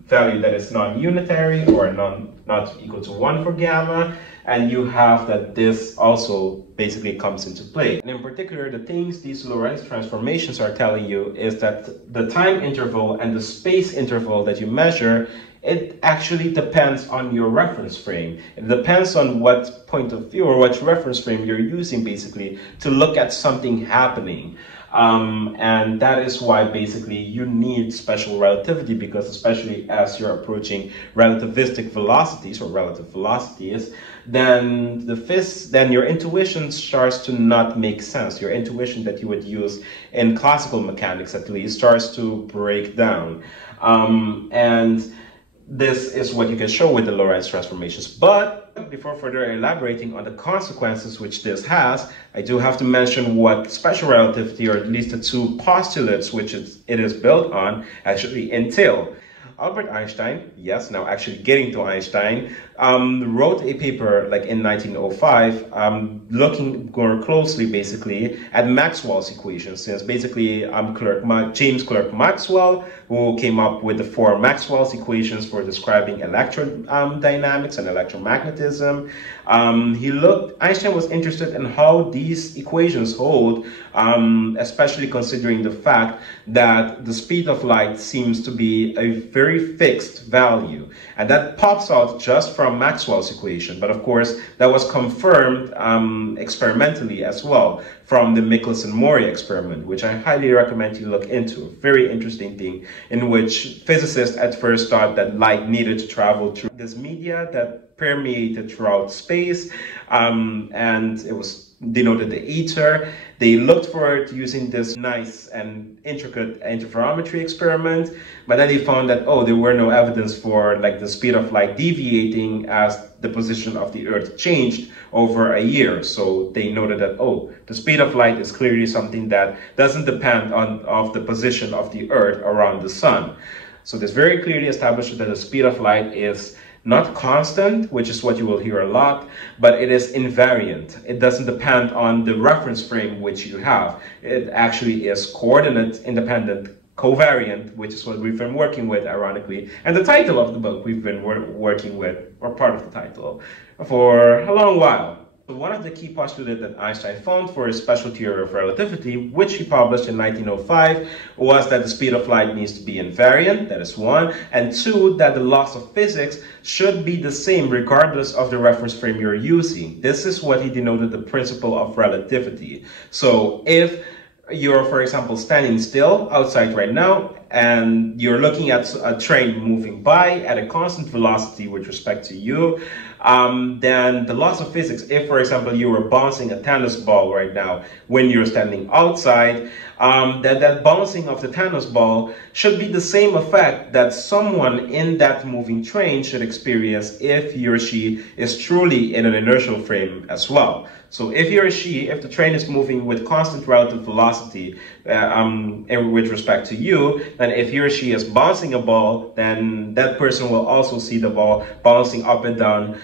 value that is non-unitary or not equal to 1 for gamma, and you have that this also basically comes into play. And in particular, the things these Lorentz transformations are telling you is that the time interval and the space interval that you measure, it actually depends on your reference frame. It depends on what point of view or what reference frame you're using basically to look at something happening. And that is why basically you need special relativity, because especially as you're approaching relativistic velocities or relative velocities, then your intuition starts to not make sense. Your intuition that you would use in classical mechanics at least starts to break down. And this is what you can show with the Lorentz transformations. But before further elaborating on the consequences which this has, I do have to mention what special relativity, or at least the two postulates which it is built on, actually entail. Albert Einstein, yes, now actually getting to Einstein, wrote a paper like in 1905 looking more closely basically at Maxwell's equations, since basically James Clerk Maxwell, who came up with the 4 Maxwell's equations for describing electrodynamics and electromagnetism. Einstein was interested in how these equations hold, especially considering the fact that the speed of light seems to be a very fixed value. And that pops out just from Maxwell's equation. But of course, that was confirmed experimentally as well from the Michelson-Morley experiment, which I highly recommend you look into. A very interesting thing in which physicists at first thought that light needed to travel through this media that permeated throughout space, and it was denoted the ether. They looked for it using this nice and intricate interferometry experiment, but then they found that, oh, there were no evidence for like the speed of light deviating as the position of the Earth changed over a year. So they noted that, oh, the speed of light is clearly something that doesn't depend on the position of the Earth around the sun. So this very clearly established that the speed of light is not constant, which is what you will hear a lot, but it is invariant. It doesn't depend on the reference frame which you have. It actually is coordinate independent, covariant, which is what we've been working with, ironically, and the title of the book we've been working with, or part of the title, for a long while. One of the key postulates that Einstein found for his special theory of relativity, which he published in 1905, was that the speed of light needs to be invariant, that is one, and two, that the laws of physics should be the same regardless of the reference frame you're using. This is what he denoted the principle of relativity. So if you're, for example, standing still outside right now, and you're looking at a train moving by at a constant velocity with respect to you, then the laws of physics, if, for example, you were bouncing a tennis ball right now when you're standing outside, that bouncing of the tennis ball should be the same effect that someone in that moving train should experience if he or she is truly in an inertial frame as well. So if he or she, if the train is moving with constant relative velocity with respect to you, then if he or she is bouncing a ball, then that person will also see the ball bouncing up and down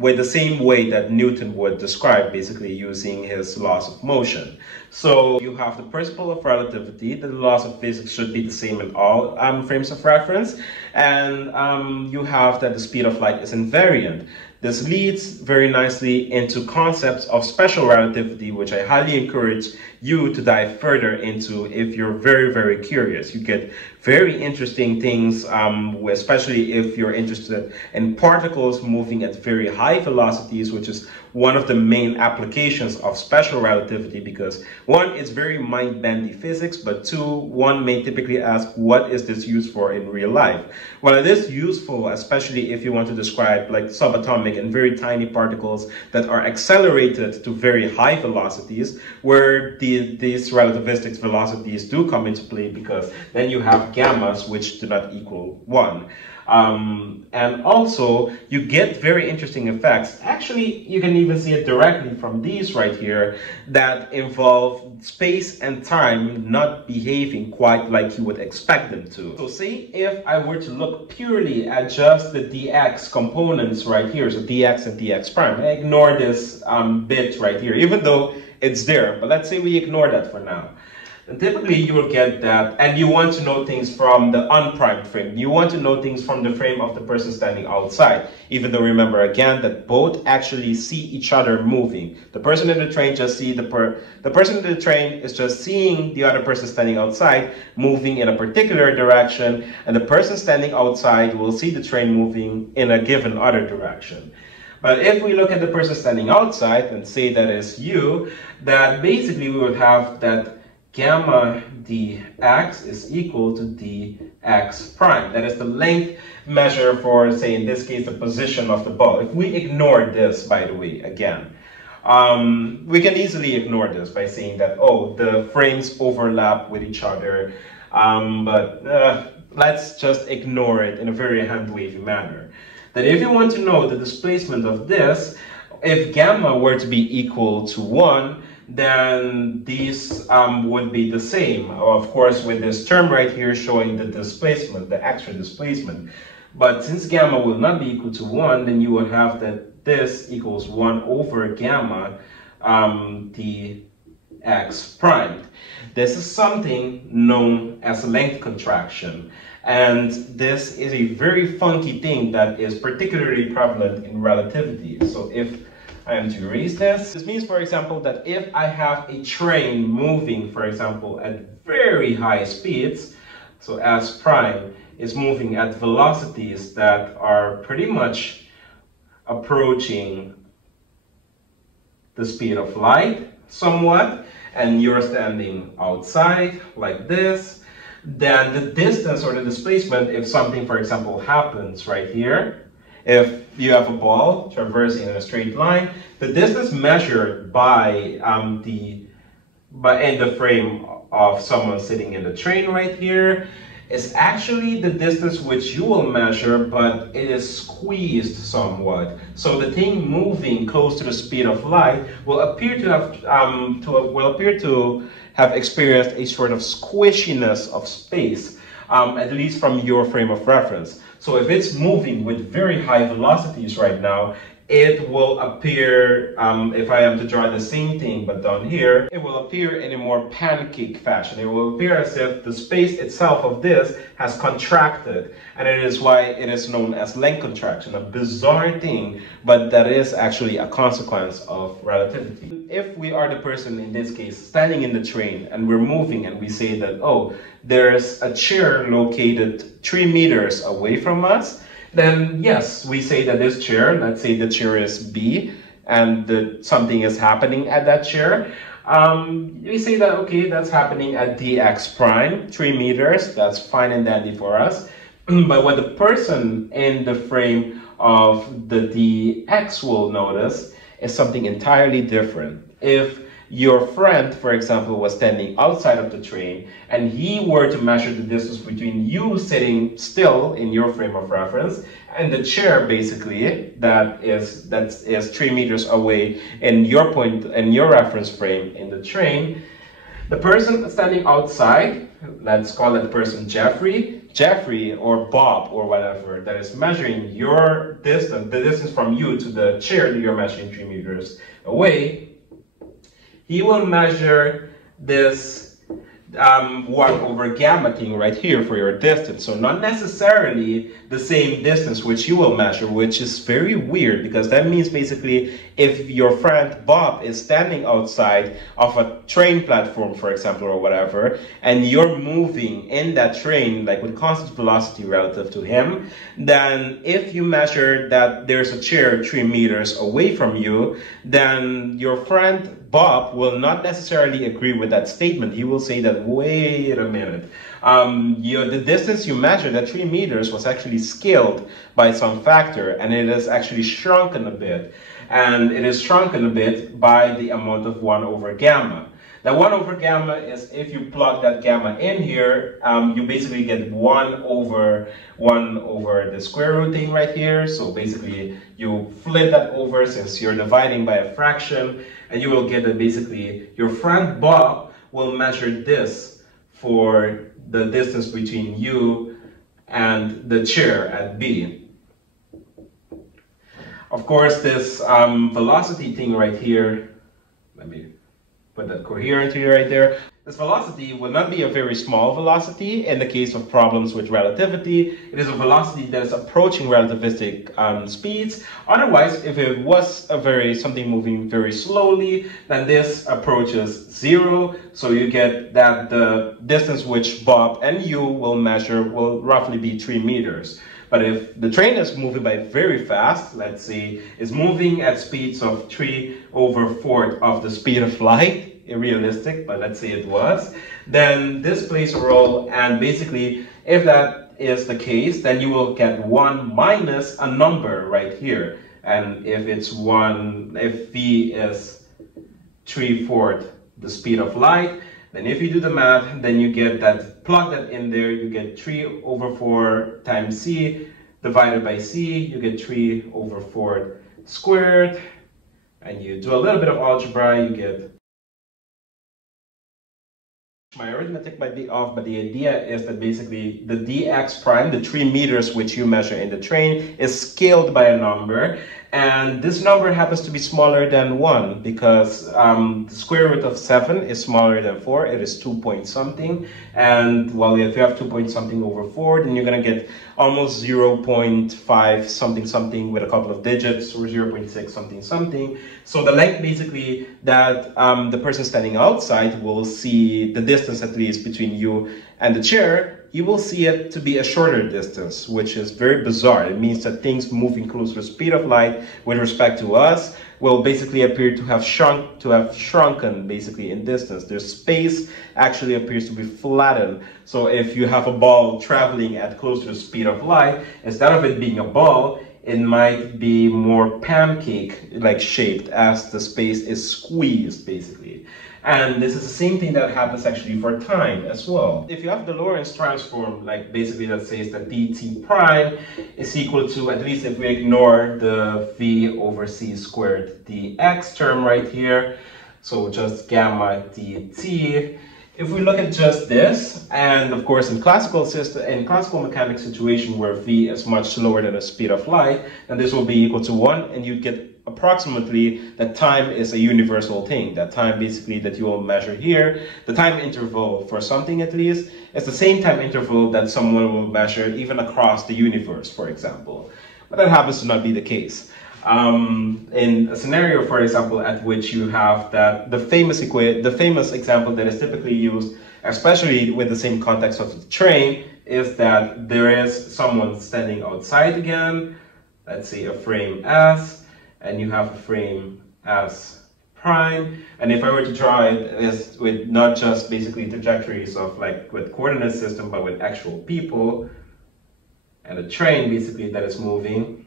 with the same way that Newton would describe, basically using his laws of motion. So you have the principle of relativity, that the laws of physics should be the same in all frames of reference, and you have that the speed of light is invariant. This leads very nicely into concepts of special relativity, which I highly encourage you to dive further into if you're very, very curious. You get very interesting things, especially if you're interested in particles moving at very high velocities, which is one of the main applications of special relativity, because one, it's very mind-bendy physics, but two, one may typically ask, what is this used for in real life? Well, it is useful, especially if you want to describe like subatomic and very tiny particles that are accelerated to very high velocities, where these relativistic velocities do come into play, because then you have gammas which do not equal 1. And also you get very interesting effects. Actually, you can even see it directly from these right here that involve space and time not behaving quite like you would expect them to. So say if I were to look purely at just the dx components right here, so dx and dx prime, I ignore this bit right here, even though it's there, but let's say we ignore that for now. And typically you will get that, and you want to know things from the unprimed frame. You want to know things from the frame of the person standing outside, even though remember again that both actually see each other moving. The person in the train just see the person in the train is just seeing the other person standing outside moving in a particular direction, and the person standing outside will see the train moving in a given other direction. But if we look at the person standing outside and say that is you, that basically we would have that gamma dx is equal to dx prime. That is the length measure for, say, in this case, the position of the ball. If we ignore this, by the way, again, we can easily ignore this by saying that, oh, the frames overlap with each other, but let's just ignore it in a very hand-wavy manner. That if you want to know the displacement of this, if gamma were to be equal to 1, then these would be the same, of course, with this term right here showing the displacement, the extra displacement. But since gamma will not be equal to 1, then you would have that this equals 1 over gamma dx primed. This is something known as length contraction. And this is a very funky thing that is particularly prevalent in relativity. So if I am to erase this. This means, for example, that if I have a train moving, for example, at very high speeds, so S prime is moving at velocities that are pretty much approaching the speed of light somewhat, and you're standing outside like this, then the distance or the displacement, if something, for example, happens right here, If you have a ball traversing in a straight line, the distance measured by in the frame of someone sitting in the train right here is actually the distance which you will measure, but it is squeezed somewhat. So the thing moving close to the speed of light will appear to have experienced a sort of squishiness of space, at least from your frame of reference. So if it's moving with very high velocities right now, it will appear, if I am to draw the same thing but down here, it will appear in a more pancake fashion. It will appear as if the space itself of this has contracted, and it is why it is known as length contraction, a bizarre thing, but that is actually a consequence of relativity. If we are the person, in this case, standing in the train and we're moving and we say that, oh, there's a chair located 3 meters away from us, then yes, we say that this chair, let's say the chair is B, and something is happening at that chair. We say that, okay, that's happening at dx prime, 3 meters, that's fine and dandy for us. But what the person in the frame of the dx will notice is something entirely different. If your friend, for example, was standing outside of the train and he were to measure the distance between you sitting still in your frame of reference and the chair basically that is 3 meters away in your reference frame in the train, the person standing outside, let's call that person Jeffrey or Bob or whatever, that is measuring your distance, the distance from you to the chair that you're measuring 3 meters away, he will measure this 1 over gamma thing right here for your distance. So not necessarily the same distance which you will measure, which is very weird, because that means basically if your friend Bob is standing outside of a train platform, for example, or whatever, and you're moving in that train like with constant velocity relative to him, then if you measure that there's a chair 3 meters away from you, then your friend Bob will not necessarily agree with that statement. He will say that, wait a minute, the distance you measured at 3 meters was actually scaled by some factor, and it is actually shrunken a bit. And it is shrunken a bit by the amount of 1 over gamma. That 1 over gamma is, if you plug that gamma in here, you basically get 1 over the square root thing right here. So basically you flip that over since you're dividing by a fraction, and you will get that basically your friend Bob will measure this for the distance between you and the chair at B. Of course, this velocity thing right here, let me put that coherently right there. This velocity will not be a very small velocity in the case of problems with relativity. It is a velocity that is approaching relativistic speeds. Otherwise, if it was something moving very slowly, then this approaches 0. So you get that the distance which Bob and you will measure will roughly be 3 meters. But if the train is moving by very fast, let's say is moving at speeds of 3 over 4 of the speed of light, irrealistic, but let's say it was, then this plays a role, and basically if that is the case, then you will get 1 minus a number right here. And if it's 1, if v is 3/4 the speed of light, then if you do the math, then you get that, plug that in there, you get 3 over 4 times c divided by c, you get 3 over 4 squared, and you do a little bit of algebra, you get, my arithmetic might be off, but the idea is that basically the dx prime, the 3 meters which you measure in the train, is scaled by a number, and this number happens to be smaller than 1 because the square root of 7 is smaller than 4. It is 2 point something, and well, if you have 2 point something over 4, then you're gonna get almost 0.5 something something with a couple of digits, or 0.6 something something. So the length basically that the person standing outside will see, the distance at least between you and the chair, you will see it to be a shorter distance, which is very bizarre. It means that things moving close to the speed of light with respect to us will basically appear to have shrunken basically in distance. Their space actually appears to be flattened. So if you have a ball traveling at close to the speed of light, instead of it being a ball, it might be more pancake-like shaped as the space is squeezed, basically. And this is the same thing that happens actually for time as well. If you have the Lorentz transform, like basically that says that dt prime is equal to, at least if we ignore the v over c squared dx term right here, so just gamma dt. If we look at just this, and of course in classical mechanics situation where v is much slower than the speed of light, then this will be equal to 1, and you get approximately that time is a universal thing. That time basically that you will measure here, the time interval for something at least, is the same time interval that someone will measure even across the universe, for example. But that happens to not be the case. In a scenario, for example, at which you have that the famous example that is typically used, especially with the same context of the train, is that there is someone standing outside again, let's say a frame S, and you have a frame S prime. And if I were to draw it with not just basically trajectories of like with coordinate system, but with actual people, and a train basically that is moving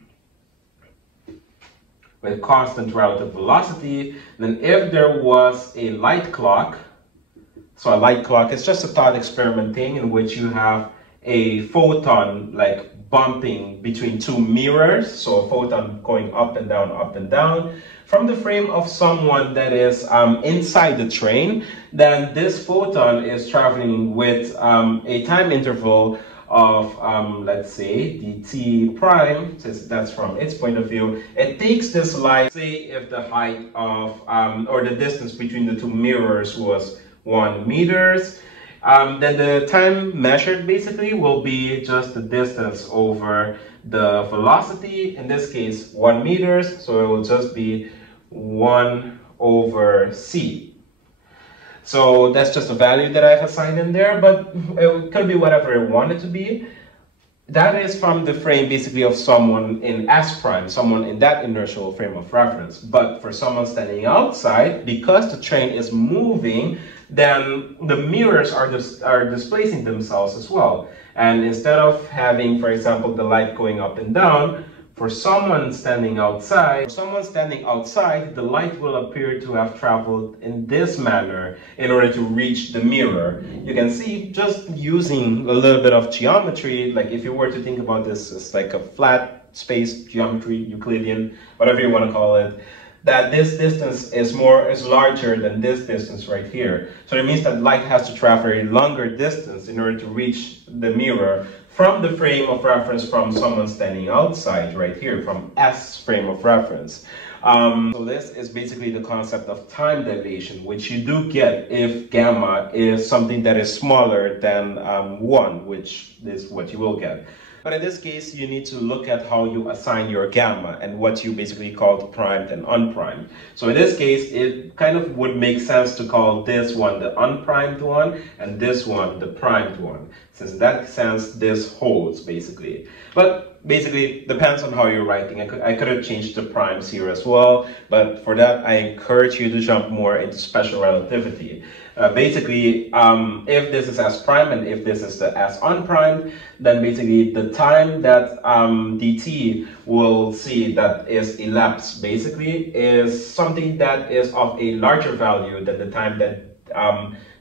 with constant relative velocity, then if there was a light clock, so a light clock is just a thought experiment thing in which you have a photon like bumping between two mirrors, so a photon going up and down from the frame of someone that is inside the train, then this photon is traveling with a time interval of, let's say, dt prime, since that's from its point of view. It takes this light, say if the height of, or the distance between the two mirrors was 1 meters, then the time measured basically will be just the distance over the velocity, in this case 1 meters, so it will just be 1 over c. So that's just a value that I've assigned in there, but it could be whatever I want it to be. That is from the frame basically of someone in S prime, someone in that inertial frame of reference. But for someone standing outside, because the train is moving, then the mirrors are displacing themselves as well. And instead of having, for example, the light going up and down, for someone standing outside, the light will appear to have traveled in this manner in order to reach the mirror. You can see, just using a little bit of geometry, like if you were to think about this as like a flat space geometry, Euclidean, whatever you want to call it, that this distance is larger than this distance right here. So it means that light has to travel a longer distance in order to reach the mirror from the frame of reference from someone standing outside right here, from S frame of reference. So this is basically the concept of time dilation, which you do get if gamma is something that is smaller than 1, which is what you will get. But in this case, you need to look at how you assign your gamma and what you basically call primed and unprimed. So in this case, it kind of would make sense to call this one the unprimed one and this one the primed one, since in that sense this holds basically. But basically depends on how you're writing. I could have changed the primes here as well, but for that I encourage you to jump more into special relativity. Basically, if this is S prime and if this is the S unprimed, then basically the time that dt will see that is elapsed basically is something that is of a larger value than the time that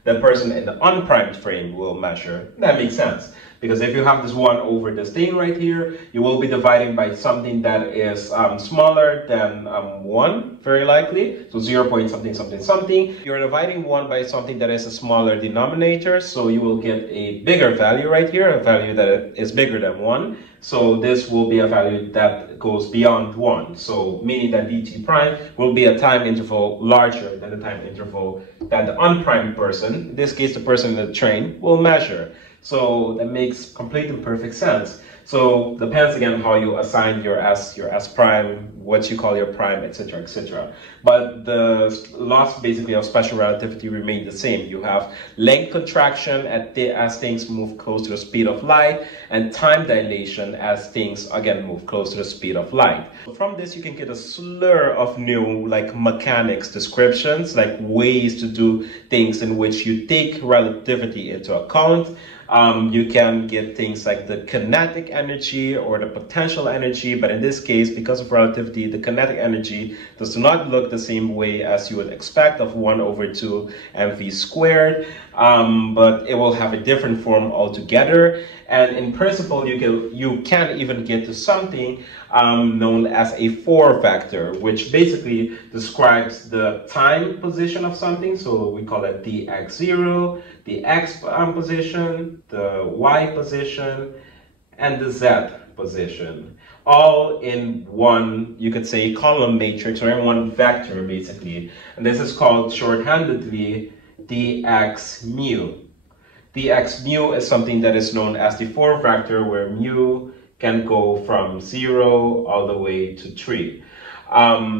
the person in the unprimed frame will measure. That makes sense. Because if you have this 1 over this thing right here, you will be dividing by something that is smaller than 1, very likely. So 0 point something something something. You're dividing 1 by something that is a smaller denominator, so you will get a bigger value right here, a value that is bigger than 1. So this will be a value that goes beyond 1. So meaning that dt prime will be a time interval larger than the time interval that the unprimed person, in this case the person in the train, will measure. So that makes complete and perfect sense. So depends again on how you assign your S prime, what you call your prime, etc., etc. But the laws basically of special relativity remain the same. You have length contraction as things move close to the speed of light, and time dilation as things again move close to the speed of light. From this you can get a slur of new like mechanics descriptions, like ways to do things in which you take relativity into account. You can get things like the kinetic energy or the potential energy, but in this case, because of relativity, the kinetic energy does not look the same way as you would expect of 1 over 2 mv squared, but it will have a different form altogether. And in principle, you can even get to something known as a 4 vector, which basically describes the time position of something. So we call it the x0, the x position, the y position, and the z position, all in one, you could say, column matrix, or in one vector basically. And this is called shorthandedly dx mu. Dx mu is something that is known as the 4 vector, where mu can go from 0 all the way to 3.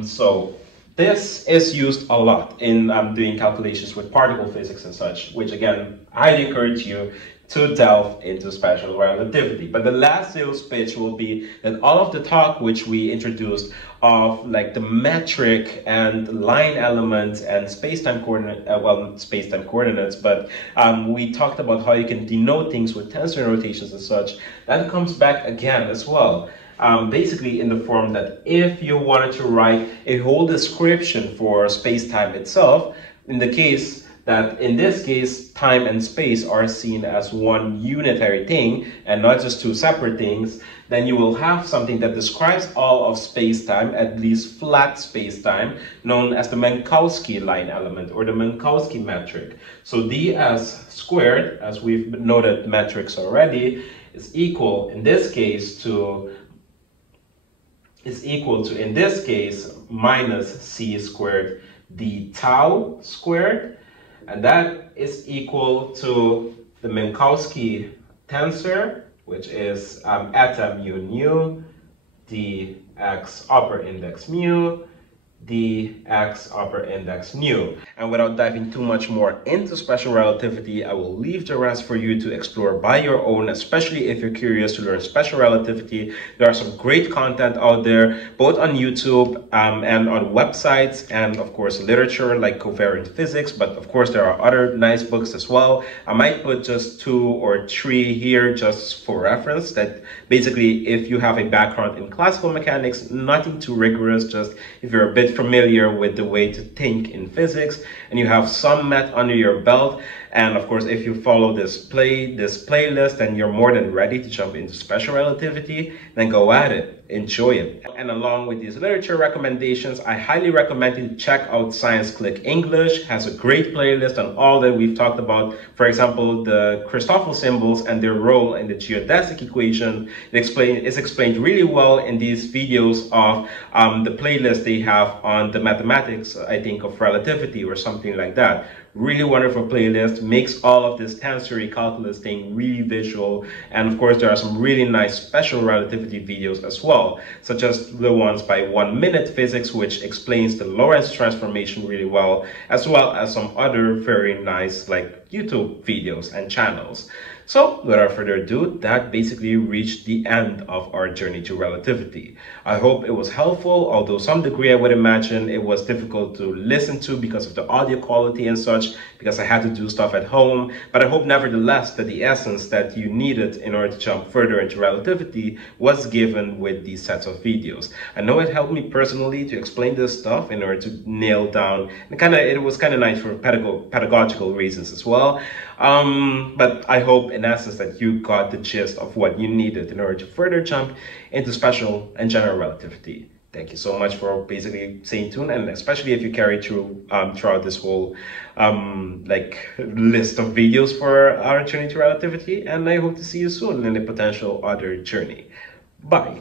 So this is used a lot in doing calculations with particle physics and such, which again, I highly encourage you to delve into special relativity. But the last sales pitch will be that all of the talk which we introduced of like the metric and line elements and space-time coordinates, but we talked about how you can denote things with tensor notations and such. That comes back again as well. Basically in the form that if you wanted to write a whole description for space-time itself, in this case, time and space are seen as one unitary thing and not just two separate things, then you will have something that describes all of space-time, at least flat space-time, known as the Minkowski line element or the Minkowski metric. So ds squared, as we've noted metrics already, is equal in this case to in this case minus c squared d tau squared, and that is equal to the Minkowski tensor, which is eta mu nu dx upper index mu dx upper index nu. And without diving too much more into special relativity, I will leave the rest for you to explore by your own, especially if you're curious to learn special relativity. There are some great content out there, both on YouTube and on websites, and of course literature like Covariant Physics, but of course there are other nice books as well. I might put just 2 or 3 here just for reference, that basically if you have a background in classical mechanics, nothing too rigorous, just if you're a bit familiar with the way to think in physics and you have some math under your belt, and of course if you follow this playlist, then you're more than ready to jump into special relativity, then go at it, enjoy it. And along with these literature recommendations, I highly recommend you to check out Science Click English. Has a great playlist on all that we've talked about. For example, the Christoffel symbols and their role in the geodesic equation. It's explained really well in these videos of the playlist they have on the mathematics, I think, of relativity or something like that. Really wonderful playlist, makes all of this tensory calculus thing really visual. And of course there are some really nice special relativity videos as well, such as the ones by 1 Minute Physics, which explains the Lorentz transformation really well as some other very nice like YouTube videos and channels. So without further ado, that basically reached the end of our journey to relativity. I hope it was helpful, although some degree I would imagine it was difficult to listen to because of the audio quality and such, because I had to do stuff at home. But I hope nevertheless that the essence that you needed in order to jump further into relativity was given with these sets of videos. I know it helped me personally to explain this stuff in order to nail down, and it was kind of nice for pedagogical reasons as well. But I hope in essence that you got the gist of what you needed in order to further jump into special and general relativity. Thank you so much for basically staying tuned, and especially if you carry through throughout this whole list of videos for our journey to relativity. And I hope to see you soon in a potential other journey. Bye.